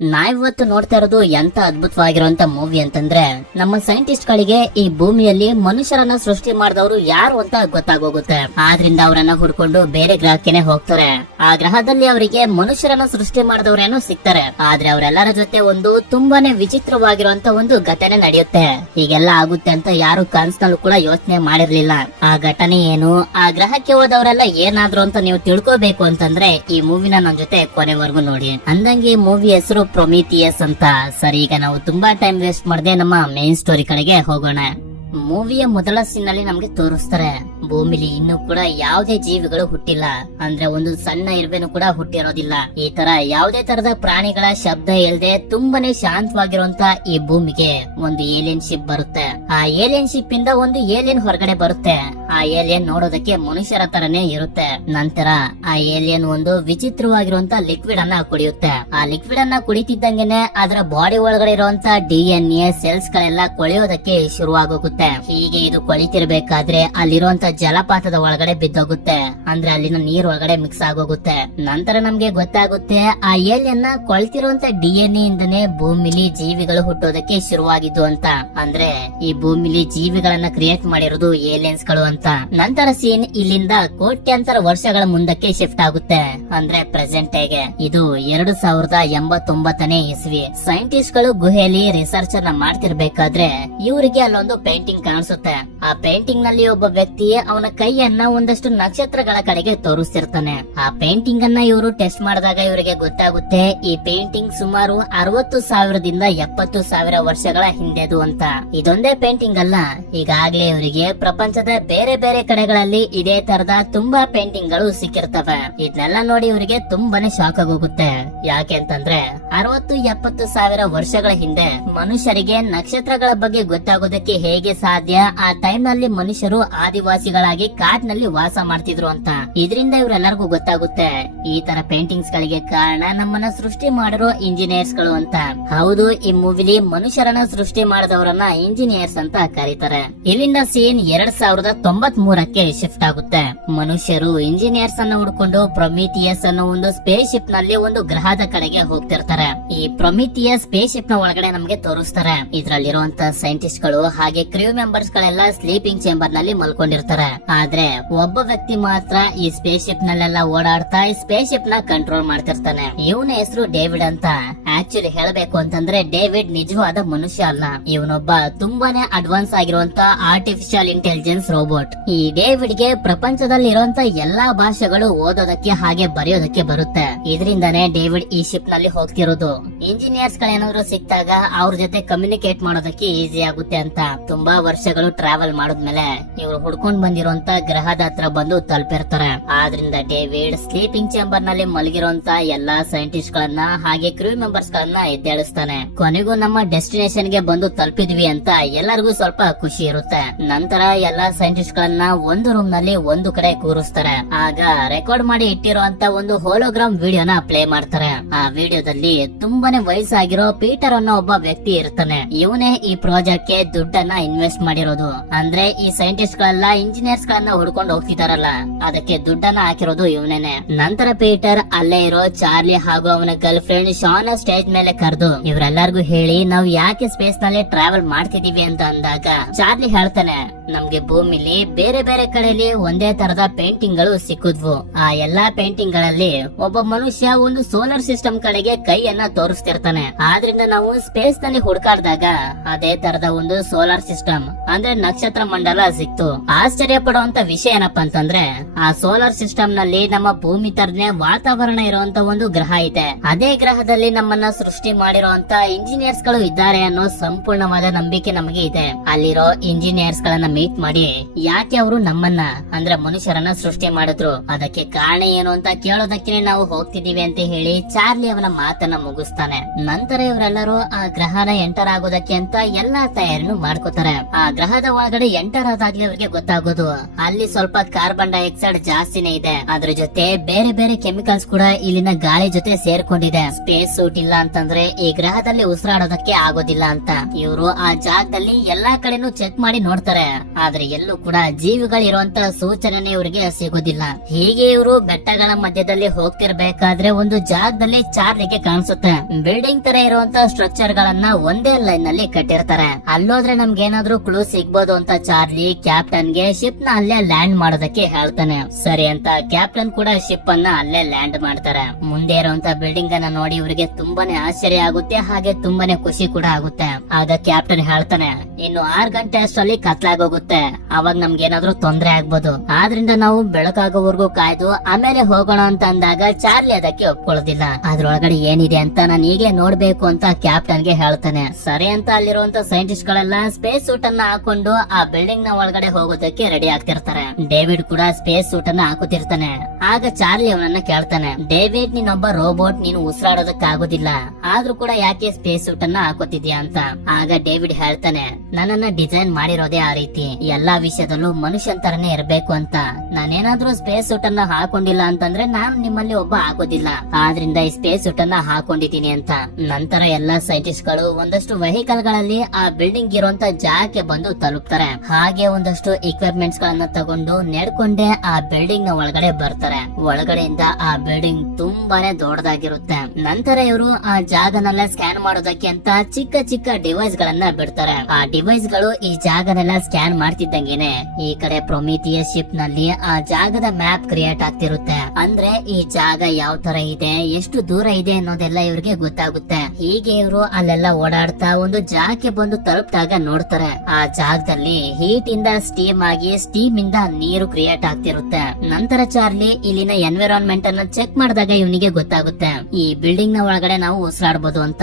ನಾವಿವತ್ತು ನೋಡ್ತಾ ಇರೋದು ಎಂತ ಅದ್ಭುತವಾಗಿರುವಂತ ಮೂವಿ ಅಂತಂದ್ರೆ ನಮ್ಮ ಸೈಂಟಿಸ್ಟ್ ಗಳಿಗೆ ಈ ಭೂಮಿಯಲ್ಲಿ ಮನುಷ್ಯರನ್ನ ಸೃಷ್ಟಿ ಮಾಡಿದವರು ಯಾರು ಅಂತ ಗೊತ್ತಾಗೋಗುತ್ತೆ. ಆದ್ರಿಂದ ಅವರನ್ನ ಹುಡ್ಕೊಂಡು ಬೇರೆ ಗ್ರಹಕ್ಕೆನೆ ಹೋಗ್ತಾರೆ. ಆ ಗ್ರಹದಲ್ಲಿ ಅವರಿಗೆ ಮನುಷ್ಯರನ್ನ ಸೃಷ್ಟಿ ಮಾಡಿದವರೇನೋ ಸಿಗ್ತಾರೆ. ಆದ್ರೆ ಅವರೆಲ್ಲರ ಜೊತೆ ಒಂದು ತುಂಬಾನೇ ವಿಚಿತ್ರವಾಗಿರುವಂತ ಒಂದು ಘಟನೆ ನಡೆಯುತ್ತೆ. ಹೀಗೆಲ್ಲ ಆಗುತ್ತೆ ಅಂತ ಯಾರು ಕನ್ಸ್ನಲ್ಲೂ ಕೂಡ ಯೋಚನೆ ಮಾಡಿರ್ಲಿಲ್ಲ. ಆ ಘಟನೆ ಏನು, ಆ ಗ್ರಹಕ್ಕೆ ಹೋದವರೆಲ್ಲ ಏನಾದ್ರು ಅಂತ ನೀವು ತಿಳ್ಕೋಬೇಕು ಅಂತಂದ್ರೆ ಈ ಮೂವಿನ ನನ್ ಜೊತೆ ಕೊನೆವರೆಗೂ ನೋಡಿ. ಅಂದಂಗೆ ಈ ಮೂವಿ ಹೆಸರು ಪ್ರೊಮಿಥಿಯಸ್ ಅಂತ. ಸರಿ, ಈಗ ನಾವು ತುಂಬಾ ಟೈಮ್ ವೇಸ್ಟ್ ಮಾಡದೆ ನಮ್ಮ ಮೇನ್ ಸ್ಟೋರಿ ಕಡೆಗೆ ಹೋಗೋಣ. ಮೂವಿಯ ಮೊದಲ ಸೀನ್ ಅಲ್ಲಿ ನಮ್ಗೆ ತೋರಿಸ್ತಾರೆ ಭೂಮಿಲಿ ಇನ್ನೂ ಕೂಡ ಯಾವುದೇ ಜೀವಿಗಳು ಹುಟ್ಟಿಲ್ಲ. ಅಂದ್ರೆ ಒಂದು ಸಣ್ಣ ಇರುವೆನು ಕೂಡ ಹುಟ್ಟಿರೋದಿಲ್ಲ. ಈ ತರ ಯಾವುದೇ ತರದ ಪ್ರಾಣಿಗಳ ಶಬ್ದ ಇಲ್ಲದೆ ತುಂಬಾನೇ ಶಾಂತವಾಗಿರುವಂತ ಈ ಭೂಮಿಗೆ ಒಂದು ಏಲಿಯನ್ ಶಿಪ್ ಬರುತ್ತೆ. ಆ ಏಲಿಯನ್ ಶಿಪ್ ಇಂದ ಒಂದು ಏಲಿಯನ್ ಹೊರಗಡೆ ಬರುತ್ತೆ. ಆ ಏಲಿಯನ್ ನೋಡೋದಕ್ಕೆ ಮನುಷ್ಯರ ತರನೇ ಇರುತ್ತೆ. ನಂತರ ಆ ಏಲಿಯನ್ ಒಂದು ವಿಚಿತ್ರವಾಗಿರುವಂತ ಲಿಕ್ವಿಡ್ ಅನ್ನ ಕುಡಿಯುತ್ತೆ. ಆ ಲಿಕ್ವಿಡ್ ಅನ್ನ ಕುಡಿತಿದ್ದಂಗೆನೆ ಅದರ ಬಾಡಿ ಒಳಗಡೆ ಇರುವಂತ DNA ಸೆಲ್ಸ್ ಗಳೆಲ್ಲ ಕೊಳೆಯೋದಕ್ಕೆ ಶುರುವಾಗೋಗುತ್ತೆ. ಹೀಗೆ ಇದು ಕೊಳಿತಿರ್ಬೇಕಾದ್ರೆ ಅಲ್ಲಿರುವಂತ ಜಲಪಾತದ ಒಳಗಡೆ ಬಿದ್ದೋಗುತ್ತೆ. ಅಂದ್ರೆ ಅಲ್ಲಿನ ನೀರ್ ಒಳಗಡೆ ಮಿಕ್ಸ್ ಆಗೋಗುತ್ತೆ. ನಂತರ ನಮ್ಗೆ ಗೊತ್ತಾಗುತ್ತೆ ಆ ಏಲಿಯನ್ ಕೊಳ್ತಿರುವಂತ DNA ಇಂದನೇ ಭೂಮಿಲಿ ಜೀವಿಗಳು ಹುಟ್ಟೋದಕ್ಕೆ ಶುರುವಾಗಿದ್ದು ಅಂತ. ಅಂದ್ರೆ ಈ ಭೂಮಿಲಿ ಜೀವಿಗಳನ್ನ ಕ್ರಿಯೇಟ್ ಮಾಡಿರೋದು ಏಲಿಯನ್ಸ್ ಗಳು ಅಂತ. ನಂತರ ಸೀನ್ ಇಲ್ಲಿಂದ ಕೋಟ್ಯಾಂತರ ವರ್ಷಗಳ ಮುಂದಕ್ಕೆ ಶಿಫ್ಟ್ ಆಗುತ್ತೆ. ಅಂದ್ರೆ ಪ್ರೆಸೆಂಟ್ ಗೆ ಇದು 2089ನೇ ಇಸ್ವಿ. ಸೈಂಟಿಸ್ಟ್ ಗಳು ಗುಹೆಯಲ್ಲಿ ರಿಸರ್ಚ್ ಅನ್ನ ಮಾಡ್ತಿರ್ಬೇಕಾದ್ರೆ ಇವರಿಗೆ ಅಲ್ಲೊಂದು ಪೇಂಟಿಂಗ್ ಕಾಣಿಸುತ್ತೆ. ಆ ಪೇಂಟಿಂಗ್ ನಲ್ಲಿ ಒಬ್ಬ ವ್ಯಕ್ತಿ ಅವನ ಕೈಯನ್ನ ಒಂದಷ್ಟು ನಕ್ಷತ್ರಗಳ ಕಡೆಗೆ ತೋರಿಸ್ತಿರ್ತಾನೆ. ಆ ಪೇಂಟಿಂಗ್ ಅನ್ನ ಇವರು ಟೆಸ್ಟ್ ಮಾಡಿದಾಗ ಇವರಿಗೆ ಗೊತ್ತಾಗುತ್ತೆ ಈ ಪೇಂಟಿಂಗ್ ಸುಮಾರು 60,000ದಿಂದ 70,000 ವರ್ಷಗಳ ಹಿಂದೆದು ಅಂತ. ಇದೊಂದೇ ಪೇಂಟಿಂಗ್ ಅಲ್ಲ, ಈಗಾಗ್ಲೇ ಇವರಿಗೆ ಪ್ರಪಂಚದ ಬೇರೆ ಬೇರೆ ಕಡೆಗಳಲ್ಲಿ ಇದೇ ತರದ ತುಂಬಾ ಪೇಂಟಿಂಗ್ ಗಳು ಸಿಕ್ಕಿರ್ತವೆ. ಇದನ್ನೆಲ್ಲ ನೋಡಿ ಇವರಿಗೆ ತುಂಬಾನೇ ಶಾಕ್ ಆಗೋಗುತ್ತೆ. ಯಾಕೆ ಅಂತಂದ್ರೆ 60-70,000 ವರ್ಷಗಳ ಹಿಂದೆ ಮನುಷ್ಯರಿಗೆ ನಕ್ಷತ್ರಗಳ ಬಗ್ಗೆ ಗೊತ್ತಾಗೋದಕ್ಕೆ ಹೇಗೆ ಸಾಧ್ಯ? ಆ ಟೈಮ್ ನಲ್ಲಿ ಮನುಷ್ಯರು ಆದಿವಾಸಿಗಳಾಗಿ ಕಾಡ್ನಲ್ಲಿ ವಾಸ ಮಾಡ್ತಿದ್ರು ಅಂತ. ಇದರಿಂದ ಇವರೆಲ್ಲರಿಗೂ ಗೊತ್ತಾಗುತ್ತೆ ಈ ತರ ಪೇಂಟಿಂಗ್ಸ್ ಗಳಿಗೆ ಕಾರಣ ನಮ್ಮನ್ನ ಸೃಷ್ಟಿ ಮಾಡಿರೋ ಇಂಜಿನಿಯರ್ಸ್ ಗಳು ಅಂತ. ಹೌದು, ಈ ಮೂವಿಲಿ ಮನುಷ್ಯರನ್ನ ಸೃಷ್ಟಿ ಮಾಡಿದವರನ್ನ ಇಂಜಿನಿಯರ್ಸ್ ಅಂತ ಕರೀತಾರೆ. ಇಲ್ಲಿಂದ ಸೀನ್ 2093ಕ್ಕೆ ಶಿಫ್ಟ್ ಆಗುತ್ತೆ. ಮನುಷ್ಯರು ಇಂಜಿನಿಯರ್ಸ್ ಅನ್ನ ಹುಡ್ಕೊಂಡು ಪ್ರೊಮಿಥಿಯಸ್ ಅನ್ನೋ ಒಂದು ಸ್ಪೇಸ್ ಶಿಪ್ ನಲ್ಲಿ ಒಂದು ಗ್ರಹದ ಕಡೆಗೆ ಹೋಗ್ತಿರ್ತಾರೆ. ಈ ಪ್ರೊಮಿಥಿಯಸ್ ಸ್ಪೇಸ್ ಶಿಪ್ ನ ಒಳಗಡೆ ನಮ್ಗೆ ತೋರಿಸ್ತಾರೆ. ಇದ್ರಲ್ಲಿರುವಂತ ಸೈಂಟಿಸ್ಟ್ ಗಳು ಹಾಗೆ ಕ್ರೂ ಮೆಂಬರ್ಸ್ ಗಳೆಲ್ಲ ಸ್ಲೀಪಿಂಗ್ ಚೇಂಬರ್ ನಲ್ಲಿ ಮಲ್ಕೊಂಡಿರ್ತಾರೆ. ಆದ್ರೆ ಒಬ್ಬ ವ್ಯಕ್ತಿ ಮಾತ್ರ ಈ ಸ್ಪೇಸ್ ಶಿಪ್ ನಲ್ಲೆಲ್ಲ ಓಡಾಡ್ತಾ ಈ ಸ್ಪೇಸ್ ಶಿಪ್ ನ ಕಂಟ್ರೋಲ್ ಮಾಡ್ತಿರ್ತಾನೆ. ಇವನ ಹೆಸರು ಡೇವಿಡ್ ಅಂತ. ಆಕ್ಚುಲಿ ಹೇಳಬೇಕು ಅಂತಂದ್ರೆ ಡೇವಿಡ್ ನಿಜವಾದ ಮನುಷ್ಯ ಅಲ್ಲ, ಇವನೊಬ್ಬ ತುಂಬಾನೇ ಅಡ್ವಾನ್ಸ್ ಆಗಿರುವಂತ ಆರ್ಟಿಫಿಷಿಯಲ್ ಇಂಟೆಲಿಜೆನ್ಸ್ ರೋಬೋಟ್. ಈ ಡೇವಿಡ್ ಗೆ ಪ್ರಪಂಚದಲ್ಲಿ ಇರುವಂತ ಎಲ್ಲಾ ಭಾಷೆಗಳು ಓದೋದಕ್ಕೆ ಹಾಗೆ ಬರೆಯೋದಕ್ಕೆ ಬರುತ್ತೆ. ಇದರಿಂದಾನೇ ಡೇವಿಡ್ ಈ ಶಿಪ್ ನಲ್ಲಿ ಹೋಗ್ತಿರೋದು. ಇಂಜಿನಿಯರ್ಸ್ ಗಳೇನಾದ್ರು ಸಿಕ್ತಾಗ ಅವ್ರ ಜೊತೆ ಕಮ್ಯುನಿಕೇಟ್ ಮಾಡೋದಕ್ಕೆ ಈಸಿ ಆಗುತ್ತೆ ಅಂತ. ತುಂಬಾ ವರ್ಷಗಳು ಟ್ರಾವೆಲ್ ಮಾಡಿದ್ಮೇಲೆ ಇವರು ಹುಡ್ಕೊಂಡ್ ಬಂದಿರುವಂತ ಗ್ರಹದ ಹತ್ರ ಬಂದು ತಲುಪಿರ್ತಾರೆ. ಆದ್ರಿಂದ ಡೇವಿಡ್ ಸ್ಲೀಪಿಂಗ್ ಚೇಂಬರ್ ನಲ್ಲಿ ಮಲಗಿರುವಂತ ಎಲ್ಲಾ ಸೈಂಟಿಸ್ಟ್ ಗಳನ್ನ ಹಾಗೆ ಕ್ರೂ ಮೆಂಬರ್ಸ್ ಗಳನ್ನ ಎದ್ದೇಳಿಸ್ತಾನೆ. ಕೊನೆಗೂ ನಮ್ಮ ಡೆಸ್ಟಿನೇಷನ್ ಗೆ ಬಂದು ತಲುಪಿದ್ವಿ ಅಂತ ಎಲ್ಲರಿಗೂ ಸ್ವಲ್ಪ ಖುಷಿ ಇರುತ್ತೆ. ನಂತರ ಎಲ್ಲಾ ಸೈಂಟಿಸ್ಟ್ ಗಳನ್ನ ಒಂದು ರೂಮ್ ನಲ್ಲಿ ಒಂದು ಕಡೆ ಕೂರಿಸ್ತಾರೆ. ಆಗ ರೆಕಾರ್ಡ್ ಮಾಡಿ ಇಟ್ಟಿರುವಂತ ಒಂದು ಹೋಲೋಗ್ರಾಮ್ ವಿಡಿಯೋನ ಪ್ಲೇ ಮಾಡ್ತಾರೆ. ಆ ವಿಡಿಯೋದಲ್ಲಿ ತುಂಬಾನೇ ವಯಸ್ಸಾಗಿರೋ ಪೀಟರ್ ಅನ್ನೋ ಒಬ್ಬ ವ್ಯಕ್ತಿ ಇರ್ತಾನೆ. ಇವನೇ ಈ ಪ್ರಾಜೆಕ್ಟ್ ಗೆ ದುಡ್ಡನ್ನ ಇನ್ವೆಸ್ಟ್ ಮಾಡಿರೋದು. ಅಂದ್ರೆ ಈ ಸೈಂಟಿಸ್ಟ್ ಗಳೆಲ್ಲ ಇಂಜಿನಿಯರ್ಸ್ ಗಳನ್ನ ಹುಡ್ಕೊಂಡು ಹೋಗ್ತಿದಾರಲ್ಲ, ಅದಕ್ಕೆ ದುಡ್ಡನ್ನ ಹಾಕಿರೋದು ಇವನೇನೆ. ನಂತರ ಪೀಟರ್ ಅಲ್ಲೇ ಇರೋ ಚಾರ್ಲಿ ಹಾಗೂ ಅವನ ಗರ್ಲ್ ಫ್ರೆಂಡ್ ಶಾನ್ ಸ್ಟೇಜ್ ಮೇಲೆ ಕರೆದು ಇವರೆಲ್ಲರಿಗೂ ಹೇಳಿ ನಾವು ಯಾಕೆ ಸ್ಪೇಸ್ ನಲ್ಲಿ ಟ್ರಾವೆಲ್ ಮಾಡ್ತಿದೀವಿ ಅಂತ ಅಂದಾಗ ಚಾರ್ಲಿ ಹೇಳ್ತಾನೆ, ನಮ್ಗೆ ಭೂಮಿಲಿ ಬೇರೆ ಬೇರೆ ಕಡೆಯಲ್ಲಿ ಒಂದೇ ತರದ ಪೇಂಟಿಂಗ್ ಗಳು ಸಿಕ್ಕಿದ್ವು. ಆ ಎಲ್ಲಾ ಪೇಂಟಿಂಗ್ ಗಳಲ್ಲಿ ಒಬ್ಬ ಮನುಷ್ಯ ಒಂದು ಸೋಲಾರ್ ಸಿಸ್ಟಮ್ ಕಡೆಗೆ ಕೈಯನ್ನ ತೋರಿಸ್ತಿರ್ತಾನೆ. ಆದ್ರಿಂದ ನಾವು ಸ್ಪೇಸ್ ನಲ್ಲಿ ಹುಡುಕಾಡ್ದಾಗ ಅದೇ ತರದ ಒಂದು ಸೋಲಾರ್ ಸಿಸ್ಟಮ್ ಅಂದ್ರೆ ನಕ್ಷತ್ರ ಮಂಡಲ ಸಿಕ್ತು. ಆಶ್ಚರ್ಯ ಪಡುವಂತ ವಿಷಯ ಏನಪ್ಪಾ ಅಂತಂದ್ರೆ ಆ ಸೋಲಾರ್ ಸಿಸ್ಟಮ್ ನಲ್ಲಿ ನಮ್ಮ ಭೂಮಿ ತರನೇ ವಾತಾವರಣ ಇರುವಂತ ಒಂದು ಗ್ರಹ ಇದೆ. ಅದೇ ಗ್ರಹದಲ್ಲಿ ನಮ್ಮನ್ನ ಸೃಷ್ಟಿ ಮಾಡಿರುವಂತ ಇಂಜಿನಿಯರ್ಸ್ ಗಳು ಇದ್ದಾರೆ ಅನ್ನೋ ಸಂಪೂರ್ಣವಾದ ನಂಬಿಕೆ ನಮಗೆ ಇದೆ. ಅಲ್ಲಿರೋ ಇಂಜಿನಿಯರ್ಸ್ ಗಳನ್ನ ಮೀಟ್ ಮಾಡಿ ಯಾಕೆ ಅವರು ನಮ್ಮನ್ನ ಅಂದ್ರೆ ಮನುಷ್ಯರನ್ನ ಸೃಷ್ಟಿ ಮಾಡಿದ್ರು, ಅದಕ್ಕೆ ಕಾರಣ ಏನು ಅಂತ ಕೇಳೋದಕ್ಕೆ ನಾವು ಹೋಗ್ತಿದೀವಿ ಅಂತ ಹೇಳಿ ಚಾರ್ಲಿ ಅವನ ಮಾತನ್ನ ಮುಗಿಸ್ತಾನೆ. ನಂತರ ಇವರೆಲ್ಲರೂ ಆ ಗ್ರಹನ ಎಂಟರ್ ಆಗೋದಕ್ಕೆ ಅಂತ ಎಲ್ಲಾ ತಯಾರಿನೂ ಮಾಡ್ಕೋತಾರೆ. ಆ ಗ್ರಹದ ಒಳಗಡೆ ಎಂಟರ್ ಆದಾಗ್ಲೇ ಅವರಿಗೆ ಗೊತ್ತಾಗೋದು ಅಲ್ಲಿ ಸ್ವಲ್ಪ ಕಾರ್ಬನ್ ಡೈಆಕ್ಸೈಡ್ ಜಾಸ್ತಿನೇ ಇದೆ. ಅದ್ರ ಜೊತೆ ಬೇರೆ ಬೇರೆ ಕೆಮಿಕಲ್ಸ್ ಕೂಡ ಇಲ್ಲಿನ ಗಾಳಿ ಜೊತೆ ಸೇರ್ಕೊಂಡಿದೆ. ಸ್ಪೇಸ್ ಸೂಟ್ ಇಲ್ಲ ಅಂತಂದ್ರೆ ಈ ಗ್ರಹದಲ್ಲಿ ಉಸಿರಾಡೋದಕ್ಕೆ ಆಗೋದಿಲ್ಲ ಅಂತ ಇವರು ಆ ಜಾಗದಲ್ಲಿ ಎಲ್ಲಾ ಕಡೆನೂ ಚೆಕ್ ಮಾಡಿ ನೋಡ್ತಾರೆ. ಆದ್ರೆ ಎಲ್ಲೂ ಕೂಡ ಜೀವಿಗಳಿರುವಂತ ಸೂಚನೆ ಇವರಿಗೆ ಸಿಗುದಿಲ್ಲ. ಹೀಗೆ ಇವರು ಬೆಟ್ಟಗಳ ಮಧ್ಯದಲ್ಲಿ ಹೋಗ್ತಿರ್ಬೇಕಾದ್ರೆ ಒಂದು ಜಾಗದಲ್ಲಿ ಚಾರ್ಲಿಗೆ ಕಾಣಿಸುತ್ತೆ. ಬಿಲ್ಡಿಂಗ್ ತರ ಇರುವಂತ ಸ್ಟ್ರಕ್ಚರ್ ಗಳನ್ನ ಒಂದೇ ಲೈನ್ ನಲ್ಲಿ ಕಟ್ಟಿರ್ತಾರೆ. ಅಲ್ಲೋದ್ರೆ ನಮ್ಗೆ ಏನಾದ್ರೂ ಕ್ಲೂ ಸಿಗ್ಬೋದು ಅಂತ ಚಾರ್ಲಿ ಕ್ಯಾಪ್ಟನ್ ಗೆ ಶಿಪ್ ನ ಅಲ್ಲೇ ಲ್ಯಾಂಡ್ ಮಾಡೋದಕ್ಕೆ ಹೇಳ್ತಾನೆ. ಸರಿ ಅಂತ ಕ್ಯಾಪ್ಟನ್ ಕೂಡ ಶಿಪ್ ಅನ್ನ ಅಲ್ಲೇ ಲ್ಯಾಂಡ್ ಮಾಡ್ತಾರೆ. ಮುಂದೆ ಇರುವಂತ ಬಿಲ್ಡಿಂಗ್ ಅನ್ನ ನೋಡಿ ಇವರಿಗೆ ತುಂಬಾನೇ ಆಶ್ಚರ್ಯ ಆಗುತ್ತೆ, ಹಾಗೆ ತುಂಬಾನೇ ಖುಷಿ ಕೂಡ ಆಗುತ್ತೆ. ಆಗ ಕ್ಯಾಪ್ಟನ್ ಹೇಳ್ತಾನೆ, ಇನ್ನು 6 ಗಂಟೆ ಅಷ್ಟರಲ್ಲಿ ಕತ್ಲಾಗೋಗುತ್ತೆ, ಅವಾಗ ನಮ್ಗೆ ಏನಾದ್ರೂ ತೊಂದ್ರೆ ಆಗ್ಬೋದು, ಆದ್ರಿಂದ ನಾವು ಬೆಳಕಾಗೋವರೆಗೂ ಕಾಯ್ದು ಆಮೇಲೆ ಹೋಗೋಣ ಅಂತ ಅಂದಾಗ ಚಾರ್ಲಿ ಅದಕ್ಕೆ ಒಪ್ಕೊಳ್ಳೋದಿಲ್ಲ. ಅದ್ರೊಳಗಡೆ ಏನಿದೆ ಅಂತ ನಾನು ಈಗಲೇ ನೋಡ್ಬೇಕು ಅಂತ ಕ್ಯಾಪ್ಟನ್ ಗೆ ಹೇಳ್ತಾನೆ. ಸರಿ ಅಂತ ಅಲ್ಲಿರುವಂತ ಸೈಂಟಿಸ್ಟ್ ಗಳೆಲ್ಲ ಸ್ಪೇಸ್ ಸೂಟ್ ಅನ್ನ ಹಾಕೊಂಡು ಆ ಬಿಲ್ಡಿಂಗ್ ನ ಒಳಗಡೆ ಹೋಗೋದಕ್ಕೆ ರೆಡಿ ಆಗ್ತಿರ್ತಾರೆ. ಡೇವಿಡ್ ಕೂಡ ಸ್ಪೇಸ್ ಸೂಟ್ ಅನ್ನ ಹಾಕುತ್ತಿರ್ತಾನೆ. ಆಗ ಚಾರ್ಲಿ ಅವನನ್ನ ಕೇಳ್ತಾನೆ, ಡೇವಿಡ್ ನೀನೊಬ್ಬ ರೋಬೋಟ್, ನೀನು ಉಸಿರಾಡೋದಕ್ಕಾಗೋದಿಲ್ಲ, ಆದ್ರೂ ಕೂಡ ಯಾಕೆ ಸ್ಪೇಸ್ ಸೂಟ್ ಅನ್ನ ಹಾಕೋತಿದ್ಯಾ ಅಂತ. ಆಗ ಡೇವಿಡ್ ಹೇಳ್ತಾನೆ, ನನ್ನನ್ನ ಡಿಸೈನ್ ಮಾಡಿರೋದೇ ಆ ರೀತಿ, ಎಲ್ಲಾ ವಿಷಯದಲ್ಲೂ ಮನುಷ್ಯನ್ ತರನೇ ಇರ್ಬೇಕು ಅಂತ. ನಾನೇನಾದ್ರೂ ಸ್ಪೇಸ್ ಸೂಟ್ ಅನ್ನ ಹಾಕೊಂಡಿಲ್ಲ ಅಂತಂದ್ರೆ ನಾನು ನಿಮ್ಮಲ್ಲಿ ಒಬ್ಬ ಆಗೋದಿಲ್ಲ, ಆದ್ರಿಂದ ಈ ಸ್ಪೇಸ್ ಸೂಟ್ ಅನ್ನ ಹಾಕೊಂಡಿದ್ದೀನಿ ಅಂತ. ನಂತರ ಎಲ್ಲಾ ಸೈಂಟಿಸ್ಟ್ ಗಳು ಒಂದಷ್ಟು ವೆಹಿಕಲ್ ಗಳಲ್ಲಿ ಆ ಬಿಲ್ಡಿಂಗ್ ಇರುವಂತ ಜಾಗಕ್ಕೆ ಬಂದು ತಲುಪ್ತಾರೆ. ಹಾಗೆ ಒಂದಷ್ಟು ಇಕ್ವಿಪ್ಮೆಂಟ್ಸ್ ಗಳನ್ನ ತಗೊಂಡು ನಡ್ಕೊಂಡೆ ಆ ಬಿಲ್ಡಿಂಗ್ ನ ಒಳಗಡೆ ಬರ್ತಾರೆ. ಒಳಗಡೆಯಿಂದ ಆ ಬಿಲ್ಡಿಂಗ್ ತುಂಬಾನೇ ದೊಡ್ಡದಾಗಿರುತ್ತೆ. ನಂತರ ಇವರು ಆ ಜಾಗನೆಲ್ಲ ಸ್ಕ್ಯಾನ್ ಮಾಡೋದಕ್ಕೆ ಅಂತ ಚಿಕ್ಕ ಚಿಕ್ಕ ಡಿವೈಸ್ ಗಳನ್ನ ಬಿಡ್ತಾರೆ. ಆ ಡಿವೈಸ್ ಗಳು ಈ ಜಾಗನೆಲ್ಲ ಸ್ಕ್ಯಾನ್ ಮಾಡ್ತಿದ್ದಂಗೆನೆ ಈ ಕಡೆ ಪ್ರೊಮಿಥಿಯಸ್ ಶಿಪ್ ನಲ್ಲಿ ಆ ಜಾಗದ ಮ್ಯಾಪ್ ಕ್ರಿಯೇಟ್ ಆಗ್ತಿರುತ್ತೆ. ಅಂದ್ರೆ ಈ ಜಾಗ ಯಾವ ತರ ಇದೆ, ಎಷ್ಟು ದೂರ ಇದೆ ಅನ್ನೋದೆಲ್ಲ ಇವ್ರಿಗೆ ಗೊತ್ತಾಗುತ್ತೆ. ಹೀಗೆ ಇವರು ಅಲ್ಲೆಲ್ಲ ಓಡಾಡ್ತಾ ಒಂದು ಜಾಗಕ್ಕೆ ಬಂದು ತಲುಪಿದಾಗ ನೋಡ್ತಾರೆ, ಆ ಜಾಗದಲ್ಲಿ ಹೀಟ್ ಇಂದ ಸ್ಟೀಮ್ ಆಗಿ ಸ್ಟೀಮ್ ಇಂದ ನೀರು ಕ್ರಿಯೇಟ್ ಆಗ್ತಿರುತ್ತೆ. ನಂತರ ಚಾರ್ಲಿ ಇಲ್ಲಿನ ಎನ್ವಿರಾನ್ಮೆಂಟ್ ಅನ್ನ ಚೆಕ್ ಮಾಡಿದಾಗ ಇವನಿಗೆ ಗೊತ್ತಾಗುತ್ತೆ, ಈ ಬಿಲ್ಡಿಂಗ್ ನ ಒಳಗಡೆ ನಾವು ಉಸಿರಾಡಬಹುದು ಅಂತ.